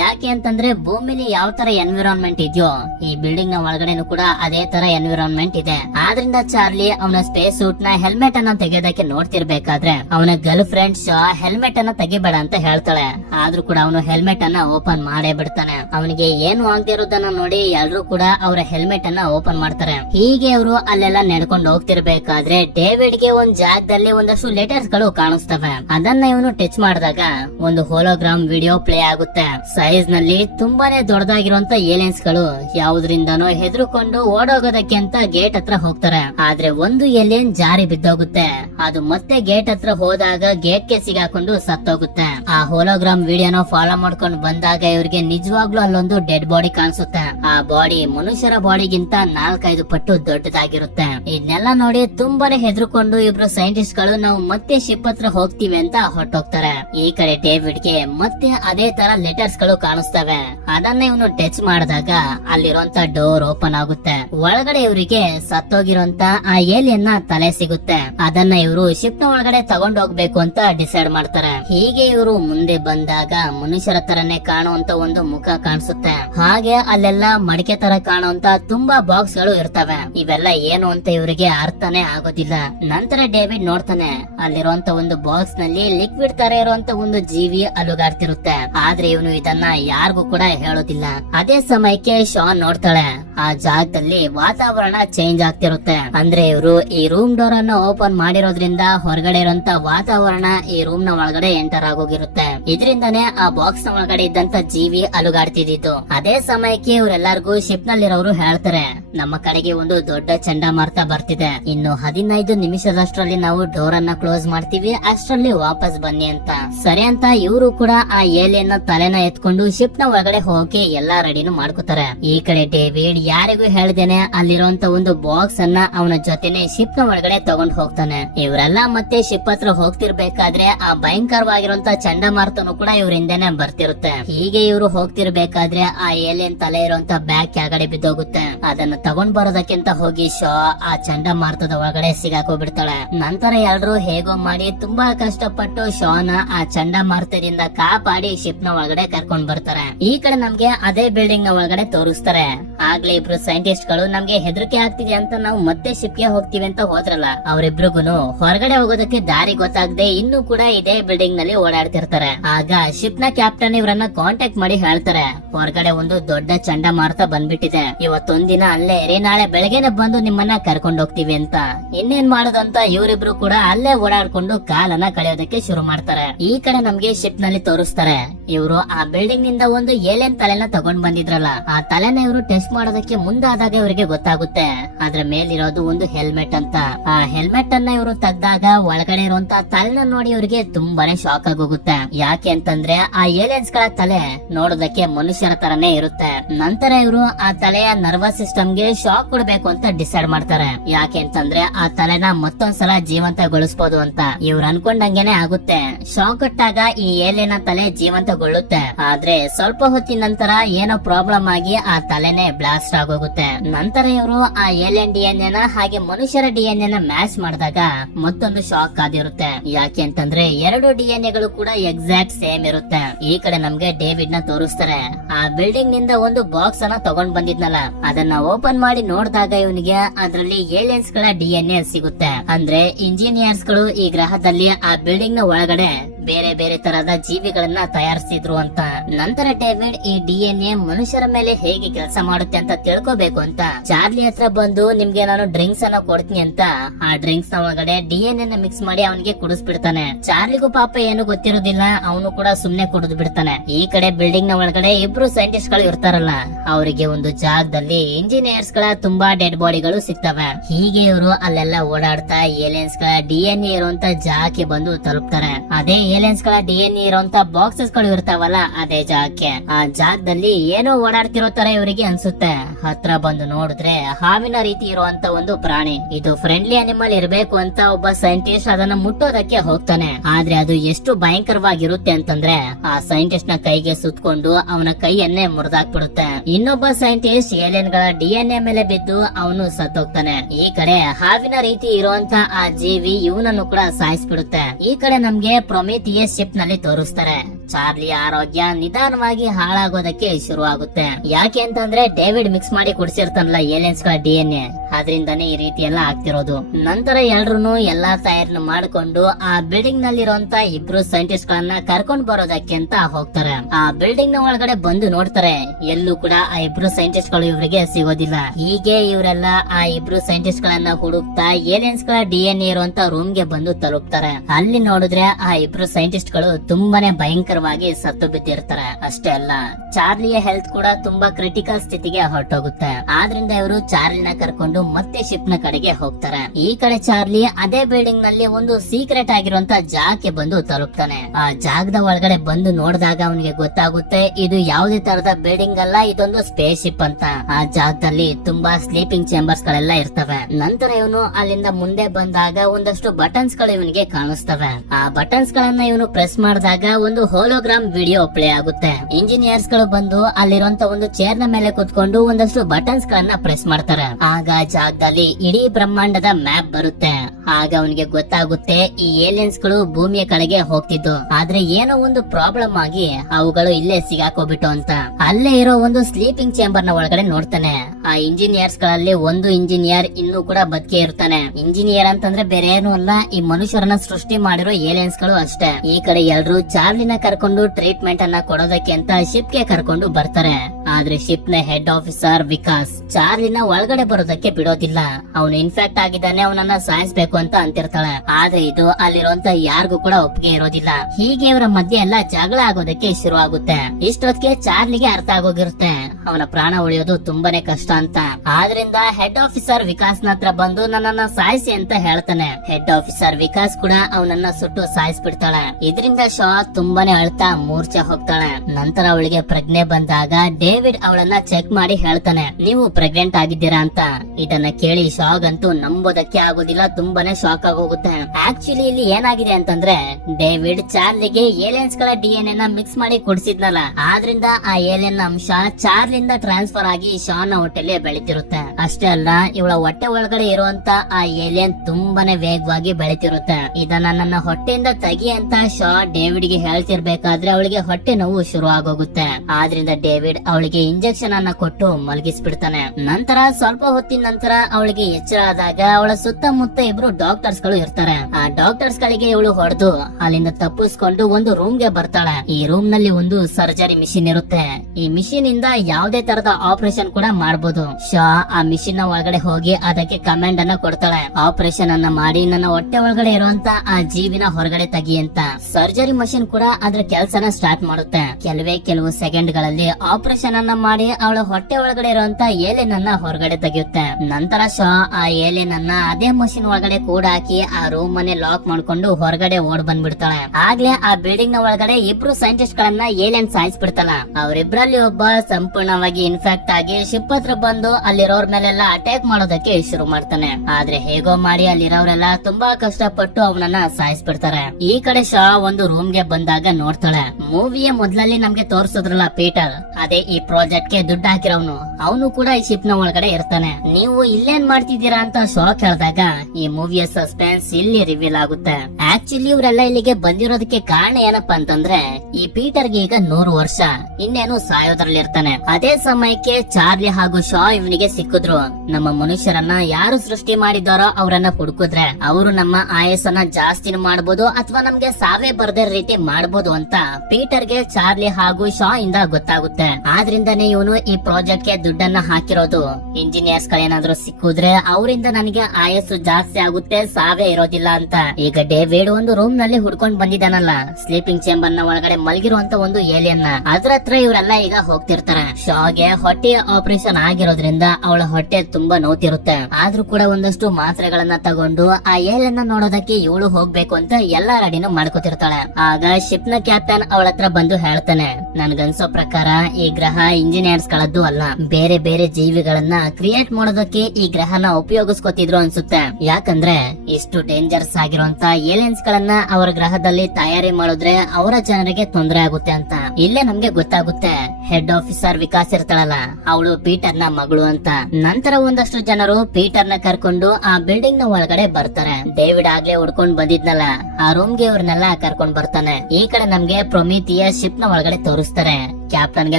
ಯಾಕೆ ಅಂತಂದ್ರೆ ಭೂಮಿಲಿ ಯಾವ ತರ ಎನ್ವಿರಾನ್ಮೆಂಟ್ ಇದೆಯೋ ಈ ಬಿಲ್ಡಿಂಗ್ ನ ಒಳಗಡೆನೂ ಕೂಡ ಅದೇ ತರ ಎನ್ವಿರಾನ್ಮೆಂಟ್ ಇದೆ. ಆದ್ರಿಂದ ಚಾರ್ಲಿ ಅವನ ಸ್ಪೇಸ್ ಸೂಟ್ ನ ಹೆಲ್ಮೆಟ್ ಅನ್ನ ತೆಗೆಯೋದಕ್ಕೆ ನೋಡ್ತಿರ್ಬೇಕಾದ್ರೆ ಅವನ ಗರ್ಲ್ ಫ್ರೆಂಡ್ ಹೆಲ್ಮೆಟ್ ಅನ್ನ ತೆಗಿಬೇಡ ಅಂತ ಹೇಳ್ತಾಳೆ. ಆದ್ರೂ ಕೂಡ ಅವನು ಹೆಲ್ಮೆಟ್ ಅನ್ನ ಓಪನ್ ಮಾಡೇ ಬಿಡ್ತಾನೆ. ಅವನಿಗೆ ಏನು ಆಗದಿರೋದನ್ನ ನೋಡಿ ಎಲ್ರು ಕೂಡ ಅವರ ಹೆಲ್ಮೆಟ್ ಅನ್ನ ಓಪನ್ ಮಾಡ್ತಾರೆ. ಹೀಗೆ ಅವರು ಅಲ್ಲೆಲ್ಲ ನಡ್ಕೊಂಡು ಹೋಗ್ತಿರ್ಬೇಕಾದ್ರೆ ಡೇವಿಡ್ ಗೆ ಒಂದ್ ಜಾಗದಲ್ಲಿ ಒಂದಷ್ಟು ಲೆಟರ್ಸ್ ಗಳು ಕಾಣಿಸ್ತವೆ. ಅದನ್ನ ಇವನು ಟಚ್ ಮಾಡಿದಾಗ ಒಂದು ಹೋಲೋಗ್ರಾಮ್ ವಿಡಿಯೋ ಪ್ಲೇ ಆಗುತ್ತೆ. ಸೈಜ್ ನಲ್ಲಿ ತುಂಬಾನೇ ದೊಡ್ಡದಾಗಿರುವಂತ ಏಲಿಯನ್ಸ್ ಗಳು ಯಾವುದ್ರಿಂದನೋ ಹೆದರ್ಕೊಂಡು ಓಡೋಗೋದಕ್ಕೆ ಅಂತ ಗೇಟ್ ಹತ್ರ ಹೋಗ್ತಾರೆ. ಆದ್ರೆ ಒಂದು ಏಲಿಯನ್ ಜಾರಿ ಬಿದ್ದೋಗುತ್ತೆ. ಅದು ಮತ್ತೆ ಗೇಟ್ ಹತ್ರ ಹೋದಾಗ ಗೇಟ್ ಗೆ ಸಿಗಾಕೊಂಡು ಸತ್ತೋಗುತ್ತೆ. ಆ ಹೋಲೋಗ್ರಾಮ್ ವಿಡಿಯೋನ ಫಾಲೋ ಮಾಡ್ಕೊಂಡು ಬಂದಾಗ ಇವ್ರಿಗೆ ನಿಜವಾಗ್ಲೂ ಅಲ್ಲೊಂದು ಡೆಡ್ ಬಾಡಿ ಕಾಣಿಸುತ್ತೆ. ಆ ಬಾಡಿ ಮನುಷ್ಯರ ಬಾಡಿಗಿಂತ 4-5 ಪಟ್ಟು ದೊಡ್ಡದಾಗಿರುತ್ತೆ. ಇದನ್ನೆಲ್ಲ ನೋಡಿ ತುಂಬಾನೇ ಹೆದರ್ಕೊಂಡು ಇಬ್ರು ಸೈಂಟಿಸ್ಟ್ ಗಳು ನಾವು ಮತ್ತೆ ಶಿಪ್ ಹತ್ರ ಹೋಗ್ತೀವಿ ಅಂತ ಹೊರಟೋಗ್ತಾರೆ. ಈ ಕಡೆ ಡೇವಿಡ್ ಗೆ ಮತ್ತೆ ಅದೇ ತರ ಲೆಟರ್ಸ್ ಗಳು ಕಾಣಿಸ್ತವೆ. ಅದನ್ನ ಇವನು ಟಚ್ ಮಾಡಿದಾಗ ಅಲ್ಲಿರುವಂತ ಡೋರ್ ಓಪನ್ ಆಗುತ್ತೆ. ಒಳಗಡೆ ಇವರಿಗೆ ಸತ್ತೋಗಿರುವಂತ ಆ ಏಲಿಯನ್ ನ ತಲೆ ಸಿಗುತ್ತೆ. ಅದನ್ನ ಇವರು ಶಿಪ್ ನ ಒಳಗಡೆ ತಗೊಂಡ್ ಹೋಗ್ಬೇಕು ಅಂತ ಡಿಸೈಡ್ ಮಾಡ್ತಾರೆ. ಹೀಗೆ ಇವರು ಮುಂದೆ ಬಂದಾಗ ಮನುಷ್ಯರ ತರನೇ ಕಾಣುವಂತ ಒಂದು ಮುಖ ಕಾಣಿಸುತ್ತೆ. ಹಾಗೆ ಅಲ್ಲೆಲ್ಲ ಮಡಿಕೆ ತರ ಕಾಣುವಂತ ತುಂಬಾ ಬಾಕ್ಸ್ ಗಳು ಇರ್ತವೆ. ಇವೆಲ್ಲ ಏನು ಅಂತ ಇವರಿಗೆ ಅರ್ಥನೇ ಆಗೋದಿಲ್ಲ. ನಂತರ ಡೇವಿಡ್ ನೋಡ್ತಾನೆ, ಅಲ್ಲಿರುವಂತ ಒಂದು ಬಾಕ್ಸ್ ನಲ್ಲಿ ಲಿಕ್ವಿಡ್ ತರ ಇರುವಂತ ಒಂದು ಜೀವಿ ಅಲುಗಾಡ್ತಿರುತ್ತೆ. ಆದ್ರೆ ಇವನು ಇದನ್ನ ಯಾರಿಗೂ ಕೂಡ ಹೇಳೋದಿಲ್ಲ. ಅದೇ ಸಮಯಕ್ಕೆ ಶಾನ್ ನೋಡ್ತಾಳೆ, ಆ ಜಾಗದಲ್ಲಿ ವಾತಾವರಣ ಚೇಂಜ್ ಆಗ್ತಿರುತ್ತೆ. ಅಂದ್ರೆ ಇವರು ಈ ರೂಮ್ ಡೋರ್ ಅನ್ನು ಓಪನ್ ಮಾಡಿರೋದ್ರಿಂದ ಹೊರಗಡೆ ಇರುವಂತ ವಾತಾವರಣ ಈ ರೂಮ್ ನ ಒಳಗಡೆ ಎಂಟರ್ ಆಗೋಗಿರುತ್ತೆ. ಇದರಿಂದಾನೇ ಆ ಬಾಕ್ಸ್ ನ ಒಳಗಡೆ ಇದ್ದಂತ ಜೀವಿ ಅಲುಗಾಡ್ತಿದ್ದು. ಅದೇ ಸಮಯಕ್ಕೆ ಇವರೆಲ್ಲರಿಗೂ ಶಿಪ್ ನಲ್ಲಿರೋರು ಹೇಳ್ತಾರೆ, ನಮ್ಮ ಕಡೆಗೆ ಒಂದು ದೊಡ್ಡ ಚಂಡಮಾರುತ ಬರ್ತಿದೆ, ಇನ್ನು 15 ನಿಮಿಷದಷ್ಟರಲ್ಲಿ ನಾವು ಡೋರ್ ಅನ್ನ ಕ್ಲೋಸ್ ಮಾಡ್ತೀವಿ, ಅಷ್ಟರಲ್ಲಿ ವಾಪಸ್ ಬನ್ನಿ ಅಂತ. ಸರಿ ಅಂತ ಇವರು ಕೂಡ ಆ ಏಲಿಯನ್ ತಲೆನ ಎತ್ಕೊಂಡು ಶಿಪ್ ನ ಒಳಗಡೆ ಹೋಗಿ ಎಲ್ಲಾ ರೆಡಿನೂ ಮಾಡ್ಕೋತಾರೆ. ಈ ಕಡೆ ಡೇವಿಡ್ ಯಾರಿಗೂ ಹೇಳ್ದೇನೆ ಅಲ್ಲಿರುವಂತ ಒಂದು ಬಾಕ್ಸ್ ಅನ್ನ ಅವನ ಜೊತೆನೆ ಶಿಪ್ ನ ಒಳಗಡೆ ತಗೊಂಡ್ ಹೋಗ್ತಾನೆ. ಇವರೆಲ್ಲ ಮತ್ತೆ ಶಿಪ್ ಹತ್ರ ಹೋಗ್ತಿರ್ಬೇಕಾದ್ರೆ ಆ ಭಯಂಕರವಾಗಿರುವಂತ ಚಂಡಮಾರುತನು ಕೂಡ ಇವ್ರ ಹಿಂದೆನೆ ಬರ್ತಿರುತ್ತೆ. ಹೀಗೆ ಇವರು ಹೋಗ್ತಿರ್ಬೇಕಾದ್ರೆ ಆ ಏಲಿಯನ್ ತಲೆ ಇರುವಂತ ಬ್ಯಾಗ್ ಕೆಳಗಡೆ ಬಿದ್ದೋಗುತ್ತೆ. ಅದನ್ನ ತಗೊಂಡ್ ಬರೋದಕ್ಕಿಂತ ಹೋಗಿ ಶಾ ಆ ಚಂಡಮಾರುತದ ಒಳಗಡೆ ಸಿಗಾಕೋಬಿಡ್ತಾಳೆ. ನಂತರ ಎಲ್ರು ಹೇಗೋ ಮಾಡಿ ತುಂಬಾ ಕಷ್ಟಪಟ್ಟು ಶಾನ ಆ ಚಂಡಮಾರುತದಿಂದ ಕಾಪಾಡಿ ಶಿಪ್ ನ ಒಳಗಡೆ ಕರ್ಕೊಂಡ್ ಬರ್ತಾರೆ. ಈ ಕಡೆ ನಮ್ಗೆ ಅದೇ ಬಿಲ್ಡಿಂಗ್ ನ ಒಳಗಡೆ ತೋರಿಸ್ತಾರೆ. ಆಗ್ಲೇ ಇಬ್ರು ಸೈಂಟಿಸ್ಟ್ ಗಳು ನಮ್ಗೆ ಹೆದರಿಕೆ ಆಗ್ತಿದೆ ಅಂತ ನಾವು ಮತ್ತೆ ಶಿಪ್ ಗೆ ಹೋಗ್ತೀವಿ ಅಂತ ಹೋದ್ರಲ್ಲ, ಅವರಿಬ್ರಿಗೂ ಹೊರಗಡೆ ಹೋಗೋದಕ್ಕೆ ದಾರಿ ಗೊತ್ತಾಗದೆ ಇನ್ನೂ ಕೂಡ ಇದೇ ಬಿಲ್ಡಿಂಗ್ ನಲ್ಲಿ ಓಡಾಡ್ತಿರ್ತಾರೆ. ಆಗ ಶಿಪ್ ನ ಕ್ಯಾಪ್ಟನ್ ಇವರನ್ನ ಕಾಂಟ್ಯಾಕ್ಟ್ ಮಾಡಿ ಹೇಳ್ತಾರೆ, ಹೊರಗಡೆ ಒಂದು ದೊಡ್ಡ ಚಂಡಮಾರುತ ಬಂದ್ಬಿಟ್ಟಿದೆ, ಇವತ್ತೊಂದಿನ ಅಲ್ಲೇ ಇರಿ, ನಾಳೆ ಬೆಳಗ್ಗೆನೆ ಬಂದು ನಿಮ್ಮನ್ನ ಕರ್ಕೊಂಡು ಹೋಗ್ತೀವಿ ಅಂತ. ಇನ್ನೇನ್ ಮಾಡೋದಂತ ಇವರಿಬ್ರು ಕೂಡ ಅಲ್ಲೇ ಓಡಾಡ್ಕೊಂಡು ಕಾಲನ್ನ ಕಳೆಯೋದಕ್ಕೆ ಶುರು ಮಾಡ್ತಾರೆ. ಈ ಕಡೆ ನಮ್ಗೆ ಶಿಪ್ ನಲ್ಲಿ ತೋರಿಸ್ತಾರೆ, ಇವರು ಆ ಬಿಲ್ಡಿಂಗ್ ನಿಂದ ಒಂದು ಏಲಿಯನ್ ತಲೆನ ತಗೊಂಡ್ ಬಂದಿದ್ರಲ್ಲ, ಆ ತಲೆನ ಇವರು ಟೆಸ್ಟ್ ಮಾಡೋದಕ್ಕೆ ಮುಂದಾದಾಗ ಇವರಿಗೆ ಗೊತ್ತಾಗುತ್ತೆ ಅದ್ರ ಮೇಲಿರೋದು ಒಂದು ಹೆಲ್ಮೆಟ್ ಅಂತ. ಆ ಹೆಲ್ಮೆಟ್ ಅನ್ನ ಇವರು ತೆಗ್ದಾಗ ಒಳಗಡೆ ಇರುವಂತ ತಲೆನ ನೋಡಿ ಇವರಿಗೆ ತುಂಬಾನೇ ಶಾಕ್ ಆಗೋಗುತ್ತೆ. ಯಾಕೆ ಅಂತಂದ್ರೆ ಆ ಏಲಿಯನ್ಸ್ ಗಳ ತಲೆ ನೋಡೋದಕ್ಕೆ ಮನುಷ್ಯರ ತರನೇ ಇರುತ್ತೆ. ನಂತರ ಇವರು ಆ ತಲೆಯ ನರ್ವಸ್ ಸಿಸ್ಟಮ್ ಗೆ ಶಾಕ್ ಕೊಡ್ಬೇಕು ಅಂತ ಡಿಸೈಡ್ ಮಾಡ್ತಾರೆ. ಯಾಕೆ ಅಂತಂದ್ರೆ ಆ ತಲೆನ ಮತ್ತೊಂದ್ಸಲ ಜೀವಂತಗೊಳಿಸಬಹುದು ಅಂತ. ಇವ್ರು ಅನ್ಕೊಂಡಂಗೆನೆ ಆಗುತ್ತೆ. ಶಾಕ್ ಕೊಟ್ಟಾಗ ಈ ಏಲಿಯನ್ ತಲೆ ಜೀವಂತಗೊಳ್ಳುತ್ತೆ. ಆದ್ರೆ ಸ್ವಲ್ಪ ಹೊತ್ತಿನ ನಂತರ ಏನೋ ಪ್ರಾಬ್ಲಮ್ ಆಗಿ ಆ ತಲೆನೇ ಬ್ಲಾಸ್ಟ್ ಆಗೋಗುತ್ತೆ. ನಂತರ ಇವರು ಆ ಏಲಿಯನ್ ಡಿಎನ್ಎ ನ ಹಾಗೆ ಮನುಷ್ಯರ ಡಿಎನ್ಎ ನ ಮ್ಯಾಚ್ ಮಾಡಿದಾಗ ಮತ್ತೊಂದು ಶಾಕ್ ಆದಿರುತ್ತೆ. ಯಾಕೆ ಅಂತಂದ್ರೆ ಎರಡು ಡಿಎನ್ಎ ಗಳು ಕೂಡ ಎಕ್ಸಾಕ್ಟ್ ಸೇಮ್ ಇರುತ್ತೆ. ಈ ಕಡೆ ನಮ್ಗೆ ಡೇವಿಡ್ ನ ತೋರಿಸ್ತಾರೆ. ಆ ಬಿಲ್ಡಿಂಗ್ ನಿಂದ ಒಂದು ಬಾಕ್ಸ್ ಅನ್ನ ತಗೊಂಡ್ ಬಂದಿದ್ನಲ್ಲ, ಅದನ್ನ ಓಪನ್ ಮಾಡಿ ನೋಡಿದಾಗ ಇವನಿಗೆ ಅದರಲ್ಲಿ ಏಲಿಯನ್ಸ್ ಗಳ ಡಿಎನ್ಎ ಸಿಗುತ್ತೆ. ಅಂದ್ರೆ ಇಂಜಿನಿಯರ್ಸ್ ಗಳು ಈ ಗ್ರಹದಲ್ಲಿ ಆ ಬಿಲ್ಡಿಂಗ್ ನ ಒಳಗಡೆ ಬೇರೆ ಬೇರೆ ತರಹದ ಜೀವಿಗಳನ್ನ ತಯಾರಿಸಿದ್ರು ಅಂತ. ನಂತರ ಡೇವಿಡ್ ಈ ಡಿಎನ್ಎ ಮನುಷ್ಯರ ಮೇಲೆ ಹೇಗೆ ಕೆಲಸ ಮಾಡುತ್ತೆ ಅಂತ ತಿಳ್ಕೋಬೇಕು ಅಂತ ಚಾರ್ಲಿ ಹತ್ರ ಬಂದು, ನಿಮ್ಗೆ ನಾನು ಡ್ರಿಂಕ್ಸ್ ಅನ್ನ ಕೊಡ್ತೀನಿ ಅಂತ ಆ ಡ್ರಿಂಕ್ಸ್ ನ ಒಳಗಡೆ ಡಿಎನ್ಎ ನ ಮಿಕ್ಸ್ ಮಾಡಿ ಅವನಿಗೆ ಕುಡಿಸ್ಬಿಡ್ತಾನೆ. ಚಾರ್ಲಿಗೂ ಪಾಪ ಏನು ಗೊತ್ತಿರೋದಿಲ್ಲ, ಅವನು ಕೂಡ ಸುಮ್ನೆ ಕುಡಿದು ಬಿಡ್ತಾನೆ. ಈ ಕಡೆ ಬಿಲ್ಡಿಂಗ್ ನ ಒಳಗಡೆ ಇಬ್ರು ಸೈಂಟಿಸ್ಟ್ ಗಳು ಇರ್ತಾರಲ್ಲ, ಅವರಿಗೆ ಒಂದು ಜಾಗದಲ್ಲಿ ಇಂಜಿನಿಯರ್ಸ್ ಗಳ ತುಂಬಾ ಡೆಡ್ ಬಾಡಿಗಳು ಸಿಗ್ತವೆ. ಹೀಗೆ ಇವರು ಅಲ್ಲೆಲ್ಲ ಓಡಾಡ್ತಾ ಏಲಿಯನ್ಸ್ ಗಳ ಡಿಎನ್ಎ ಇರುವಂತ ಜಾಗಕ್ಕೆ ಬಂದು ತಲುಪ್ತಾರೆ. ಅದೇ ಏಲಿಯನ್ಸ್ ಗಳ ಡಿಎನ್ಎ ಇರುವಂತ ಬಾಕ್ಸಸ್ ಗಳು ಇರ್ತಾವಲ್ಲ, ಅದೇ ಜಾಗಕ್ಕೆ. ಆ ಜಾಗದಲ್ಲಿ ಏನೋ ಓಡಾಡ್ತಿರೋ ತರ ಇವರಿಗೆ ಅನ್ಸುತ್ತೆ. ಹತ್ರ ಬಂದು ನೋಡಿದ್ರೆ ಹಾವಿನ ರೀತಿ ಇರುವಂತ ಒಂದು ಪ್ರಾಣಿ. ಇದು ಫ್ರೆಂಡ್ಲಿ ಅನಿಮಲ್ ಇರಬೇಕು ಅಂತ ಒಬ್ಬ ಸೈಂಟಿಸ್ಟ್ ಅದನ್ನ ಮುಟ್ಟೋದಕ್ಕೆ ಹೋಗ್ತಾನೆ. ಆದ್ರೆ ಅದು ಎಷ್ಟು ಭಯಂಕರವಾಗಿರುತ್ತೆ ಅಂತಂದ್ರೆ ಆ ಸೈಂಟಿಸ್ಟ್ ನ ಕೈಗೆ ಸುತ್ಕೊಂಡು ಅವನ ಕೈಯನ್ನೇ ಮುರಿದಾಕ್ಬಿಡುತ್ತೆ. ಇನ್ನೊಬ್ಬ ಸೈಂಟಿಸ್ಟ್ ಏಲಿಯನ್ ಗಳ ಡಿಎನ್ಎ ಮೇಲೆ ಬಿದ್ದು ಅವನು ಸತ್ತೋಗ್ತಾನೆ. ಈ ಕಡೆ ಹಾವಿನ ರೀತಿ ಇರುವಂತ ಆ ಜೀವಿ ಇವನನ್ನು ಕೂಡ ಸಾಯಿಸ್ಬಿಡುತ್ತೆ. ಈ ಕಡೆ ನಮ್ಗೆ ಪ್ರೊಮಿಥಿಯಸ್ ಶಿಪ್ ನಲ್ಲಿ ತೋರಿಸ್ತಾರೆ. ಚಾರ್ಲಿ ಆರೋಗ್ಯ ನಿಧಾನವಾಗಿ ಹಾಳಾಗೋದಕ್ಕೆ ಶುರುವಾಗುತ್ತೆ. ಯಾಕೆ ಅಂತಂದ್ರೆ ಡೇವಿಡ್ ಮಿಕ್ಸ್ ಮಾಡಿ ಕುಡಿಸಿರ್ತಾನಲ್ಲ ಏಲಿಯನ್ಸ್ ಗಳ ಡಿಎನ್ಎ, ಅದರಿಂದಾನೇ ಈ ರೀತಿ ಎಲ್ಲ ಆಗ್ತಿರೋದು. ನಂತರ ಎಲ್ರು ಎಲ್ಲಾ ತಯಾರಿನ ಮಾಡಿಕೊಂಡು ಆ ಬಿಲ್ಡಿಂಗ್ ನಲ್ಲಿರುವಂತ ಇಬ್ರು ಸೈಂಟಿಸ್ಟ್ ಗಳನ್ನ ಕರ್ಕೊಂಡ್ ಬರೋದಕ್ಕೆ ಅಂತ ಹೋಗ್ತಾರೆ. ಆ ಬಿಲ್ಡಿಂಗ್ ನ ಒಳಗಡೆ ಬಂದು ನೋಡ್ತಾರೆ, ಎಲ್ಲೂ ಕೂಡ ಆ ಇಬ್ರು ಸೈಂಟಿಸ್ಟ್ ಗಳು ಇವರಿಗೆ ಸಿಗೋದಿಲ್ಲ. ಹೀಗೆ ಇವರೆಲ್ಲ ಆ ಇಬ್ರು ಸೈಂಟಿಸ್ಟ್ ಗಳನ್ನ ಹುಡುಕ್ತಾ ಏಲಿಯನ್ಸ್ ಗಳ ಡಿಎನ್ಎ ಇರುವಂತ ರೂಮ್ ಗೆ ಬಂದು ತಲುಪ್ತಾರೆ. ಅಲ್ಲಿ ನೋಡಿದ್ರೆ ಆ ಇಬ್ರು ಸೈಂಟಿಸ್ಟ್ ಗಳು ತುಂಬಾನೇ ಭಯಂಕರವಾಗಿ ಸತ್ತು ಬಿದ್ದಿರ್ತಾರೆ. ಅಷ್ಟೇ ಅಲ್ಲ, ಚಾರ್ಲಿಯ ಹೆಲ್ತ್ ಕೂಡ ತುಂಬಾ ಕ್ರಿಟಿಕಲ್ ಸ್ಥಿತಿಗೆ ಹೊರಟೋಗುತ್ತೆ. ಆದ್ರಿಂದ ಇವರು ಚಾರ್ಲಿನ ಕರ್ಕೊಂಡು ಮತ್ತೆ ಶಿಪ್ ನ ಕಡೆಗೆ ಹೋಗ್ತಾರೆ. ಈ ಕಡೆ ಚಾರ್ಲಿ ಅದೇ ಬಿಲ್ಡಿಂಗ್ ನಲ್ಲಿ ಒಂದು ಸೀಕ್ರೆಟ್ ಆಗಿರುವಂತ ಜಾಗಕ್ಕೆ ಬಂದು ತಲುಪ್ತಾನೆ. ಆ ಜಾಗದ ಒಳಗಡೆ ಬಂದು ನೋಡಿದಾಗ ಅವನಿಗೆ ಗೊತ್ತಾಗುತ್ತೆ ಇದು ಯಾವುದೇ ತರದ ಬಿಲ್ಡಿಂಗ್ ಅಲ್ಲ, ಇದೊಂದು ಸ್ಪೇಸ್ ಶಿಪ್ ಅಂತ. ಆ ಜಾಗದಲ್ಲಿ ತುಂಬಾ ಸ್ಲೀಪಿಂಗ್ ಚೇಂಬರ್ಸ್ ಗಳೆಲ್ಲ ಇರ್ತವೆ. ನಂತರ ಇವನು ಅಲ್ಲಿಂದ ಮುಂದೆ ಬಂದಾಗ ಒಂದಷ್ಟು ಬಟನ್ಸ್ ಗಳು ಇವನಿಗೆ ಕಾಣಿಸ್ತವೆ. ಆ ಬಟನ್ಸ್ ಗಳನ್ನ ಇವನು ಪ್ರೆಸ್ ಮಾಡಿದಾಗ ಒಂದು ಹೋಲೋಗ್ರಾಮ್ ವಿಡಿಯೋ ಪ್ಲೇ ಆಗುತ್ತೆ. ಇಂಜಿನಿಯರ್ಸ್ ಗಳು ಬಂದು ಅಲ್ಲಿರುವಂತ ಒಂದು ಚೇರ್ ನ ಮೇಲೆ ಕುತ್ಕೊಂಡು ಒಂದಷ್ಟು ಬಟನ್ಸ್ ಗಳನ್ನ ಪ್ರೆಸ್ ಮಾಡ್ತಾರೆ. ಆಗ ಜಾಗದಲ್ಲಿ ಇಡೀ ಬ್ರಹ್ಮಾಂಡದ ಮ್ಯಾಪ್ ಬರುತ್ತೆ. ಆಗ ಅವನಿಗೆ ಗೊತ್ತಾಗುತ್ತೆ ಈ ಏಲಿಯನ್ಸ್ ಗಳು ಭೂಮಿಯ ಕಡೆಗೆ ಹೋಗ್ತಿದ್ದು, ಆದ್ರೆ ಏನೋ ಒಂದು ಪ್ರಾಬ್ಲಮ್ ಆಗಿ ಅವುಗಳು ಇಲ್ಲೇ ಸಿಗಾಕೋಬಿಟ್ಟು ಅಂತ. ಅಲ್ಲೇ ಇರೋ ಒಂದು ಸ್ಲೀಪಿಂಗ್ ಚೇಂಬರ್ ನ ಒಳಗಡೆ ನೋಡ್ತಾನೆ. ಆ ಇಂಜಿನಿಯರ್ಸ್ ಗಳಲ್ಲಿ ಒಂದು ಇಂಜಿನಿಯರ್ ಇನ್ನೂ ಕೂಡ ಬದುಕಿ ಇರ್ತಾನೆ. ಇಂಜಿನಿಯರ್ ಅಂತಂದ್ರೆ ಬೇರೆ ಏನು ಅಲ್ಲ, ಈ ಮನುಷ್ಯರನ್ನ ಸೃಷ್ಟಿ ಮಾಡಿರೋ ಏಲಿಯನ್ಸ್ ಗಳು ಅಷ್ಟೇ. ಈ ಕಡೆ ಎಲ್ರು ಚಾರ್ಲಿನ ಕರ್ಕೊಂಡು ಟ್ರೀಟ್ಮೆಂಟ್ ಅನ್ನ ಕೊಡೋದಕ್ಕೆ ಅಂತ ಶಿಪ್ ಗೆ ಕರ್ಕೊಂಡು ಬರ್ತಾರೆ. ಆದ್ರೆ ಶಿಪ್ ನ ಹೆಡ್ ಆಫೀಸರ್ ವಿಕಾಸ್ ಚಾರ್ಲಿನ ಒಳಗಡೆ ಬರೋದಕ್ಕೆ ಬಿಡೋದಿಲ್ಲ. ಅವನು ಇನ್ಫೆಕ್ಟ್ ಆಗಿದ್ದಾನೆ, ಅವನನ್ನ ಸಾಯಿಸ್ಬೇಕು ಅಂತ ಅಂತಿರ್ತಾಳೆ. ಆದ್ರೆ ಇದು ಅಲ್ಲಿರುವಂತ ಯಾರಿಗೂ ಕೂಡ ಒಪ್ಪಿಗೆ ಇರೋದಿಲ್ಲ. ಹೀಗೆ ಇವರ ಮಧ್ಯೆ ಎಲ್ಲ ಜಗಳ ಆಗೋದಕ್ಕೆ ಶುರು ಆಗುತ್ತೆ. ಇಷ್ಟೊತ್ತಿಗೆ ಚಾರ್ಲಿಗೆ ಅರ್ಥ ಆಗೋಗಿರುತ್ತೆ ಅವನ ಪ್ರಾಣ ಉಳಿಯೋದು ತುಂಬಾನೇ ಕಷ್ಟ ಅಂತ. ಆದ್ರಿಂದ ಹೆಡ್ ಆಫೀಸರ್ ವಿಕಾಸ್ ನ ಹತ್ರ ಬಂದು ನನ್ನನ್ನ ಸಾಯಿಸಿ ಅಂತ ಹೇಳ್ತಾನೆ. ಹೆಡ್ ಆಫೀಸರ್ ವಿಕಾಸ್ ಕೂಡ ಅವನನ್ನ ಸುಟ್ಟು ಸಾಯಿಸ್ಬಿಡ್ತಾಳೆ. ಇದರಿಂದ ಶಾ ತುಂಬಾನೇ ಅಳ್ತಾ ಮೂರ್ಛೆ ಹೋಗ್ತಾಳೆ. ನಂತರ ಅವಳಿಗೆ ಪ್ರಜ್ಞೆ ಬಂದಾಗ ಡೇವಿಡ್ ಅವಳನ್ನ ಚೆಕ್ ಮಾಡಿ ಹೇಳ್ತಾನೆ, ನೀವು ಪ್ರೆಗ್ನೆಂಟ್ ಆಗಿದ್ದೀರಾ ಅಂತ. ಇದನ್ನ ಕೇಳಿ ಶಾಕ್ ಅಂತೂ ನಂಬೋದಕ್ಕೆ ಆಗೋದಿಲ್ಲ, ತುಂಬಾನೇ ಶಾಕ್ ಆಗೋಗುತ್ತೆ. ಆಕ್ಚುಲಿ ಇಲ್ಲಿ ಏನಾಗಿದೆ ಅಂತಂದ್ರೆ ಡೇವಿಡ್ ಚಾರ್ಲಿಗೆ ಏಲಿಯನ್ಸ್ ಗಳ ಡಿಎನ್ಎ ನ ಮಿಕ್ಸ್ ಮಾಡಿ ಕುಡಿಸಿದ್ನಲ್ಲ, ಆದ್ರಿಂದ ಆ ಏಲಿಯನ್ ಅಂಶ ಚಾರ್ಲಿಂದ ಟ್ರಾನ್ಸ್ಫರ್ ಆಗಿ ಶಾನ ಹೊಟ್ಟೆಲೆ ಬೆಳಿತಿರುತ್ತೆ. ಅಷ್ಟೇ ಅಲ್ಲ, ಇವಳ ಹೊಟ್ಟೆ ಒಳಗಡೆ ಇರುವಂತ ಆ ಏಲಿಯನ್ ತುಂಬಾನೇ ವೇಗವಾಗಿ ಬೆಳಿತಿರುತ್ತೆ. ಇದನ್ನ ನನ್ನ ಹೊಟ್ಟೆಯಿಂದ ತೆಗಿ ಅಂತ ಶಾ ಡೇವಿಡ್ ಗೆ ಹೇಳ್ತಿರ್ಬೇಕಾದ್ರೆ ಅವಳಿಗೆ ಹೊಟ್ಟೆ ನೋವು ಶುರು ಆಗೋಗುತ್ತೆ. ಆದ್ರಿಂದ ಡೇವಿಡ್ ಅವಳಿಗೆ ಇಂಜೆಕ್ಷನ್ ಅನ್ನ ಕೊಟ್ಟು ಮಲಗಿಸ್ಬಿಡ್ತಾನೆ. ನಂತರ ಸ್ವಲ್ಪ ಹೊತ್ತಿನ ನಂತರ ಅವಳಿಗೆ ಎಚ್ಚರ ಆದಾಗ ಅವಳ ಸುತ್ತಮುತ್ತ ಇಬ್ರು ಡಾಕ್ಟರ್ಸ್ ಗಳು ಇರ್ತಾರೆ. ಆ ಡಾಕ್ಟರ್ಸ್ ಗಳಿಗೆ ಇವಳು ಹೊಡೆದು ಅಲ್ಲಿಂದ ತಪ್ಪಿಸ್ಕೊಂಡು ಒಂದು ರೂಮ್ ಗೆ ಬರ್ತಾಳೆ. ಈ ರೂಮ್ ನಲ್ಲಿ ಒಂದು ಸರ್ಜರಿ ಮಿಷಿನ್ ಇರುತ್ತೆ. ಈ ಮಿಷಿನ್ ಇಂದ ಯಾವುದೇ ತರದ ಆಪರೇಷನ್ ಕೂಡ ಮಾಡಬಹುದು. ಶಾ ಆ ಮಿಷಿನ್ ನ ಒಳಗಡೆ ಹೋಗಿ ಅದಕ್ಕೆ ಕಮಾಂಡ್ ಅನ್ನ ಕೊಡ್ತಾಳೆ, ಆಪರೇಷನ್ ಅನ್ನ ಮಾಡಿ ನನ್ನ ಹೊಟ್ಟೆ ಒಳಗಡೆ ಇರುವಂತ ಆ ಜೀವಿನ ಹೊರಗಡೆ ತೆಗಿ ಅಂತ. ಸರ್ಜರಿ ಮಷಿನ್ ಕೂಡ ಅದ್ರ ಕೆಲಸನ ಸ್ಟಾರ್ಟ್ ಮಾಡುತ್ತೆ. ಕೆಲವೇ ಕೆಲವು ಸೆಕೆಂಡ್ ಗಳಲ್ಲಿ ಆಪರೇಷನ್ ಅನ್ನ ಮಾಡಿ ಅವಳ ಹೊಟ್ಟೆ ಒಳಗಡೆ ಇರುವಂತ ಏಲಿಯನ್ ಅನ್ನ ಹೊರಗಡೆ ತೆಗೆಯುತ್ತೆ. ನಂತರ ಶಾ ಆ ಏಲಿಯನ್ ಅನ್ನ ಅದೇ ಮಷಿನ್ ಒಳಗಡೆ ಕೂಡ ಹಾಕಿ ಆ ರೂಮ್ ಮನೆ ಲಾಕ್ ಮಾಡ್ಕೊಂಡು ಹೊರಗಡೆ ಓಡ್ ಬಂದ್ಬಿಡ್ತಾಳೆ. ಆಗ್ಲೇ ಆ ಬಿಲ್ಡಿಂಗ್ ನ ಒಳಗಡೆ ಇಬ್ರು ಸೈಂಟಿಸ್ಟ್ ಗಳನ್ನ ಏಲಿಯನ್ ಸಾಯಿಸ್ಬಿಡ್ತಾಳ. ಅವರಿಬ್ರಲ್ಲಿ ಒಬ್ಬ ಸಂಪೂರ್ಣವಾಗಿ ಇನ್ಫೆಕ್ಟ್ ಆಗಿ ಶಿಪ್ ಹತ್ರ ಬಂದು ಅಲ್ಲಿರೋರ್ ಮೇಲೆಲ್ಲ ಅಟ್ಯಾಕ್ ಮಾಡೋದಕ್ಕೆ ಶುರು ಮಾಡ್ತಾನೆ. ಆದ್ರೆ ಹೇಗೋ ಮಾಡಿ ಅಲ್ಲಿರೋರೆಲ್ಲ ತುಂಬಾ ಕಷ್ಟಪಟ್ಟು ಅವನನ್ನ ಸಾಯಿಸ್ಬಿಡ್ತಾರೆ. ಈ ಕಡೆ ಶಾ ಒಂದು ರೂಮ್ ಗೆ ಬಂದಾಗ ನೋಡ್ತಾಳೆ, ಮೂವಿಯ ಮೊದ್ಲಲ್ಲಿ ನಮ್ಗೆ ತೋರ್ಸಿದ್ರಲ್ಲ ಪೀಟರ್, ಅದೇ ಈ ಪ್ರಾಜೆಕ್ಟ್ ಗೆ ದುಡ್ಡು ಹಾಕಿರೋನು, ಅವನು ಕೂಡ ಈ ಶಿಪ್ ನ ಒಳಗಡೆ ಇರ್ತಾನೆ. ನೀವು ಇಲ್ಲೇನ್ ಮಾಡ್ತಿದ್ದೀರಾ ಅಂತ ಶಾ ಕೇಳಿದಾಗ ಈ ಮೂವಿಯ ಸಸ್ಪೆನ್ಸ್ ಇಲ್ಲಿ ರಿವೀಲ್ ಆಗುತ್ತೆ. ಆಕ್ಚುಲಿ ಇವರೆಲ್ಲ ಇಲ್ಲಿಗೆ ಬಂದಿರೋದಕ್ಕೆ ಕಾರಣ ಏನಪ್ಪಾ ಅಂತಂದ್ರೆ ಈ ಪೀಟರ್ ಗೆ ಈಗ 100 ವರ್ಷ, ಇನ್ನೇನು ಸಾಯೋದ್ರಲ್ಲಿ ಇರ್ತಾನೆ. ಅದೇ ಸಮಯಕ್ಕೆ ಚಾರ್ಲಿ ಹಾಗೂ ಶಾ ಇವನಿಗೆ ಸಿಕ್ಕಿದ್ರು. ನಮ್ಮ ಮನುಷ್ಯರನ್ನ ಯಾರು ಸೃಷ್ಟಿ ಮಾಡಿದಾರೋ ಅವರನ್ನ ಹುಡುಕಿದ್ರೆ ಅವರು ನಮ್ಮ ಆಯಸ್ಸನ್ನ ಜಾಸ್ತಿನೂ ಮಾಡಬಹುದು ಅಥವಾ ನಮ್ಗೆ ಸಾವೇ ಬರ್ದೇ ರೀತಿ ಮಾಡಬಹುದು ಅಂತ ಪೀಟರ್ ಗೆ ಚಾರ್ಲಿ ಹಾಗೂ ಶಾ ಇಂದ ಗೊತ್ತಾಗುತ್ತೆ. ಆದ್ರಿಂದಾನೇ ಇವನು ಈ ಪ್ರಾಜೆಕ್ಟ್ ಗೆ ದುಡ್ಡನ್ನ ಹಾಕಿರೋದು. ಇಂಜಿನಿಯರ್ಸ್ ಗಳೇನಾದ್ರೂ ಸಿಕ್ಕಿದ್ರೆ ಅವರಿಂದ ನನಗೆ ಆಯಸ್ಸು ಜಾಸ್ತಿ ಆಗುತ್ತೆ, ಸಾವೇ ಇರೋದಿಲ್ಲ ಅಂತ. ಈಗ ಡೇವಿಡ್ ಒಂದು ರೂಮ್ ನಲ್ಲಿ ಹುಡ್ಕೊಂಡ್ ಬಂದಿದ್ದಾನಲ್ಲ, ಸ್ಲೀಪಿಂಗ್ ಚೇಂಬರ್ ನ ಒಳಗಡೆ ಮಲಗಿರುವಂತ ಒಂದು ಏಲಿಯನ್, ಅದ್ರ ಹತ್ರ ಇವರೆಲ್ಲ ಈಗ ಹೋಗ್ತಿರ್ತಾರೆ. ಶಾಗೆ ಹೊಟ್ಟೆಯ ಆಪರೇಷನ್ ಆಗಿರೋದ್ರಿಂದ ಅವಳ ಹೊಟ್ಟೆ ತುಂಬಾ ನೋತಿರುತ್ತೆ. ಆದ್ರೂ ಕೂಡ ಒಂದಷ್ಟು ಮಾತ್ರೆಗಳನ್ನ ತಗೊಂಡು ಆ ಏಲಿಯನ್ ನೋಡೋದಕ್ಕೆ ಇವಳು ಹೋಗ್ಬೇಕು ಅಂತ ಎಲ್ಲಾ ರೆಡಿನೂ ಮಾಡ್ಕೋತಿರ್ತಾಳೆ. ಆಗ ಶಿಪ್ ನ ಕ್ಯಾಪ್ಟನ್ ಅವಳ ಹತ್ರ ಬಂದು ಹೇಳ್ತಾನೆ, ನನ್ಗನ್ಸೋ ಪ್ರಕಾರ ಈ ಗ್ರಹ ಇಂಜಿನಿಯರ್ಸ್ ಗಳದ್ದು ಅಲ್ಲ, ಬೇರೆ ಬೇರೆ ಜೀವಿಗಳನ್ನ ಕ್ರಿಯೇಟ್ ಮಾಡೋದಕ್ಕೆ ಈ ಗ್ರಹನ ಉಪಯೋಗಿಸ್ಕೊತಿದ್ರು ಅನ್ಸುತ್ತೆ. ಯಾಕಂದ್ರೆ ಇಷ್ಟು ಡೇಂಜರ್ಸ್ ಆಗಿರುವಂತ ಏಲಿಯನ್ಸ್ ಗಳನ್ನ ಅವರ ಗ್ರಹದಲ್ಲಿ ತಯಾರಿ ಮಾಡಿದ್ರೆ ಅವರ ಜನರಿಗೆ ತೊಂದರೆ ಆಗುತ್ತೆ ಅಂತ. ಇಲ್ಲೇ ನಮ್ಗೆ ಗೊತ್ತಾಗುತ್ತೆ ಹೆಡ್ ಆಫೀಸರ್ ವಿಕಾಸ್ ಇರ್ತಾಳಲ್ಲ, ಅವಳು ಪೀಟರ್ ನ ಮಗಳು ಅಂತ. ನಂತರ ಒಂದಷ್ಟು ಜನರು ಪೀಟರ್ ನ ಕರ್ಕೊಂಡು ಆ ಬಿಲ್ಡಿಂಗ್ ನ ಒಳಗಡೆ ಬರ್ತಾರೆ. ಡೇವಿಡ್ ಆಗ್ಲೇ ಹುಡ್ಕೊಂಡ್ ಬಂದಿದ್ನಲ್ಲ ಆ ರೂಮ್ ಗೆ ಇವ್ರನ್ನೆಲ್ಲ ಕರ್ಕೊಂಡ್ ಬರ್ತಾನೆ. ಈ ಕಡೆ ನಮ್ಗೆ ಪ್ರೊಮಿಥಿಯ ಶಿಪ್ ನ ಒಳಗಡೆ ತೋರಿಸ್ತಾರೆ. ಕ್ಯಾಪ್ಟನ್ ಗೆ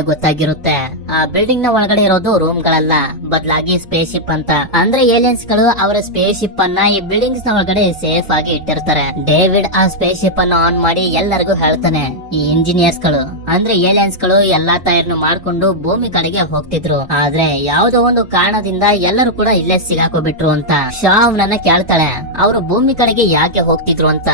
ಗೊತ್ತಾಗಿರುತ್ತೆ ಆ ಬಿಲ್ಡಿಂಗ್ ನ ಒಳಗಡೆ ಇರೋದು ರೂಮ್ ಗಳಲ್ಲ, ಬದಲಾಗಿ ಸ್ಪೇಸ್ ಶಿಪ್ ಅಂತ. ಅಂದ್ರೆ ಏಲಿಯನ್ಸ್ ಗಳು ಅವರ ಸ್ಪೇಸ್ ಶಿಪ್ ಅನ್ನ ಈ ಬಿಲ್ಡಿಂಗ್ಸ್ ನ ಒಳಗಡೆ ಸೇಫ್ ಆಗಿ ಇಟ್ಟಿರ್ತಾರೆ. ಡೇವಿಡ್ ಆ ಸ್ಪೇಸ್ ಶಿಪ್ ಅನ್ನು ಆನ್ ಮಾಡಿ ಎಲ್ಲರಿಗೂ ಹೇಳ್ತಾನೆ, ಈ ಇಂಜಿನಿಯರ್ಸ್ ಗಳು ಅಂದ್ರೆ ಏಲಿಯನ್ಸ್ ಗಳು ಎಲ್ಲಾ ತಯಾರನ್ನು ಮಾಡ್ಕೊಂಡು ಭೂಮಿ ಕಡೆಗೆ ಹೋಗ್ತಿದ್ರು, ಆದ್ರೆ ಯಾವ್ದೋ ಒಂದು ಕಾರಣದಿಂದ ಎಲ್ಲರೂ ಕೂಡ ಇಲ್ಲೇ ಸಿಗಾಕೋಬಿಟ್ರು ಅಂತ. ಶಾ ಅವನನ್ನ ಕೇಳ್ತಾಳೆ, ಅವರು ಭೂಮಿ ಕಡೆಗೆ ಯಾಕೆ ಹೋಗ್ತಿದ್ರು ಅಂತ.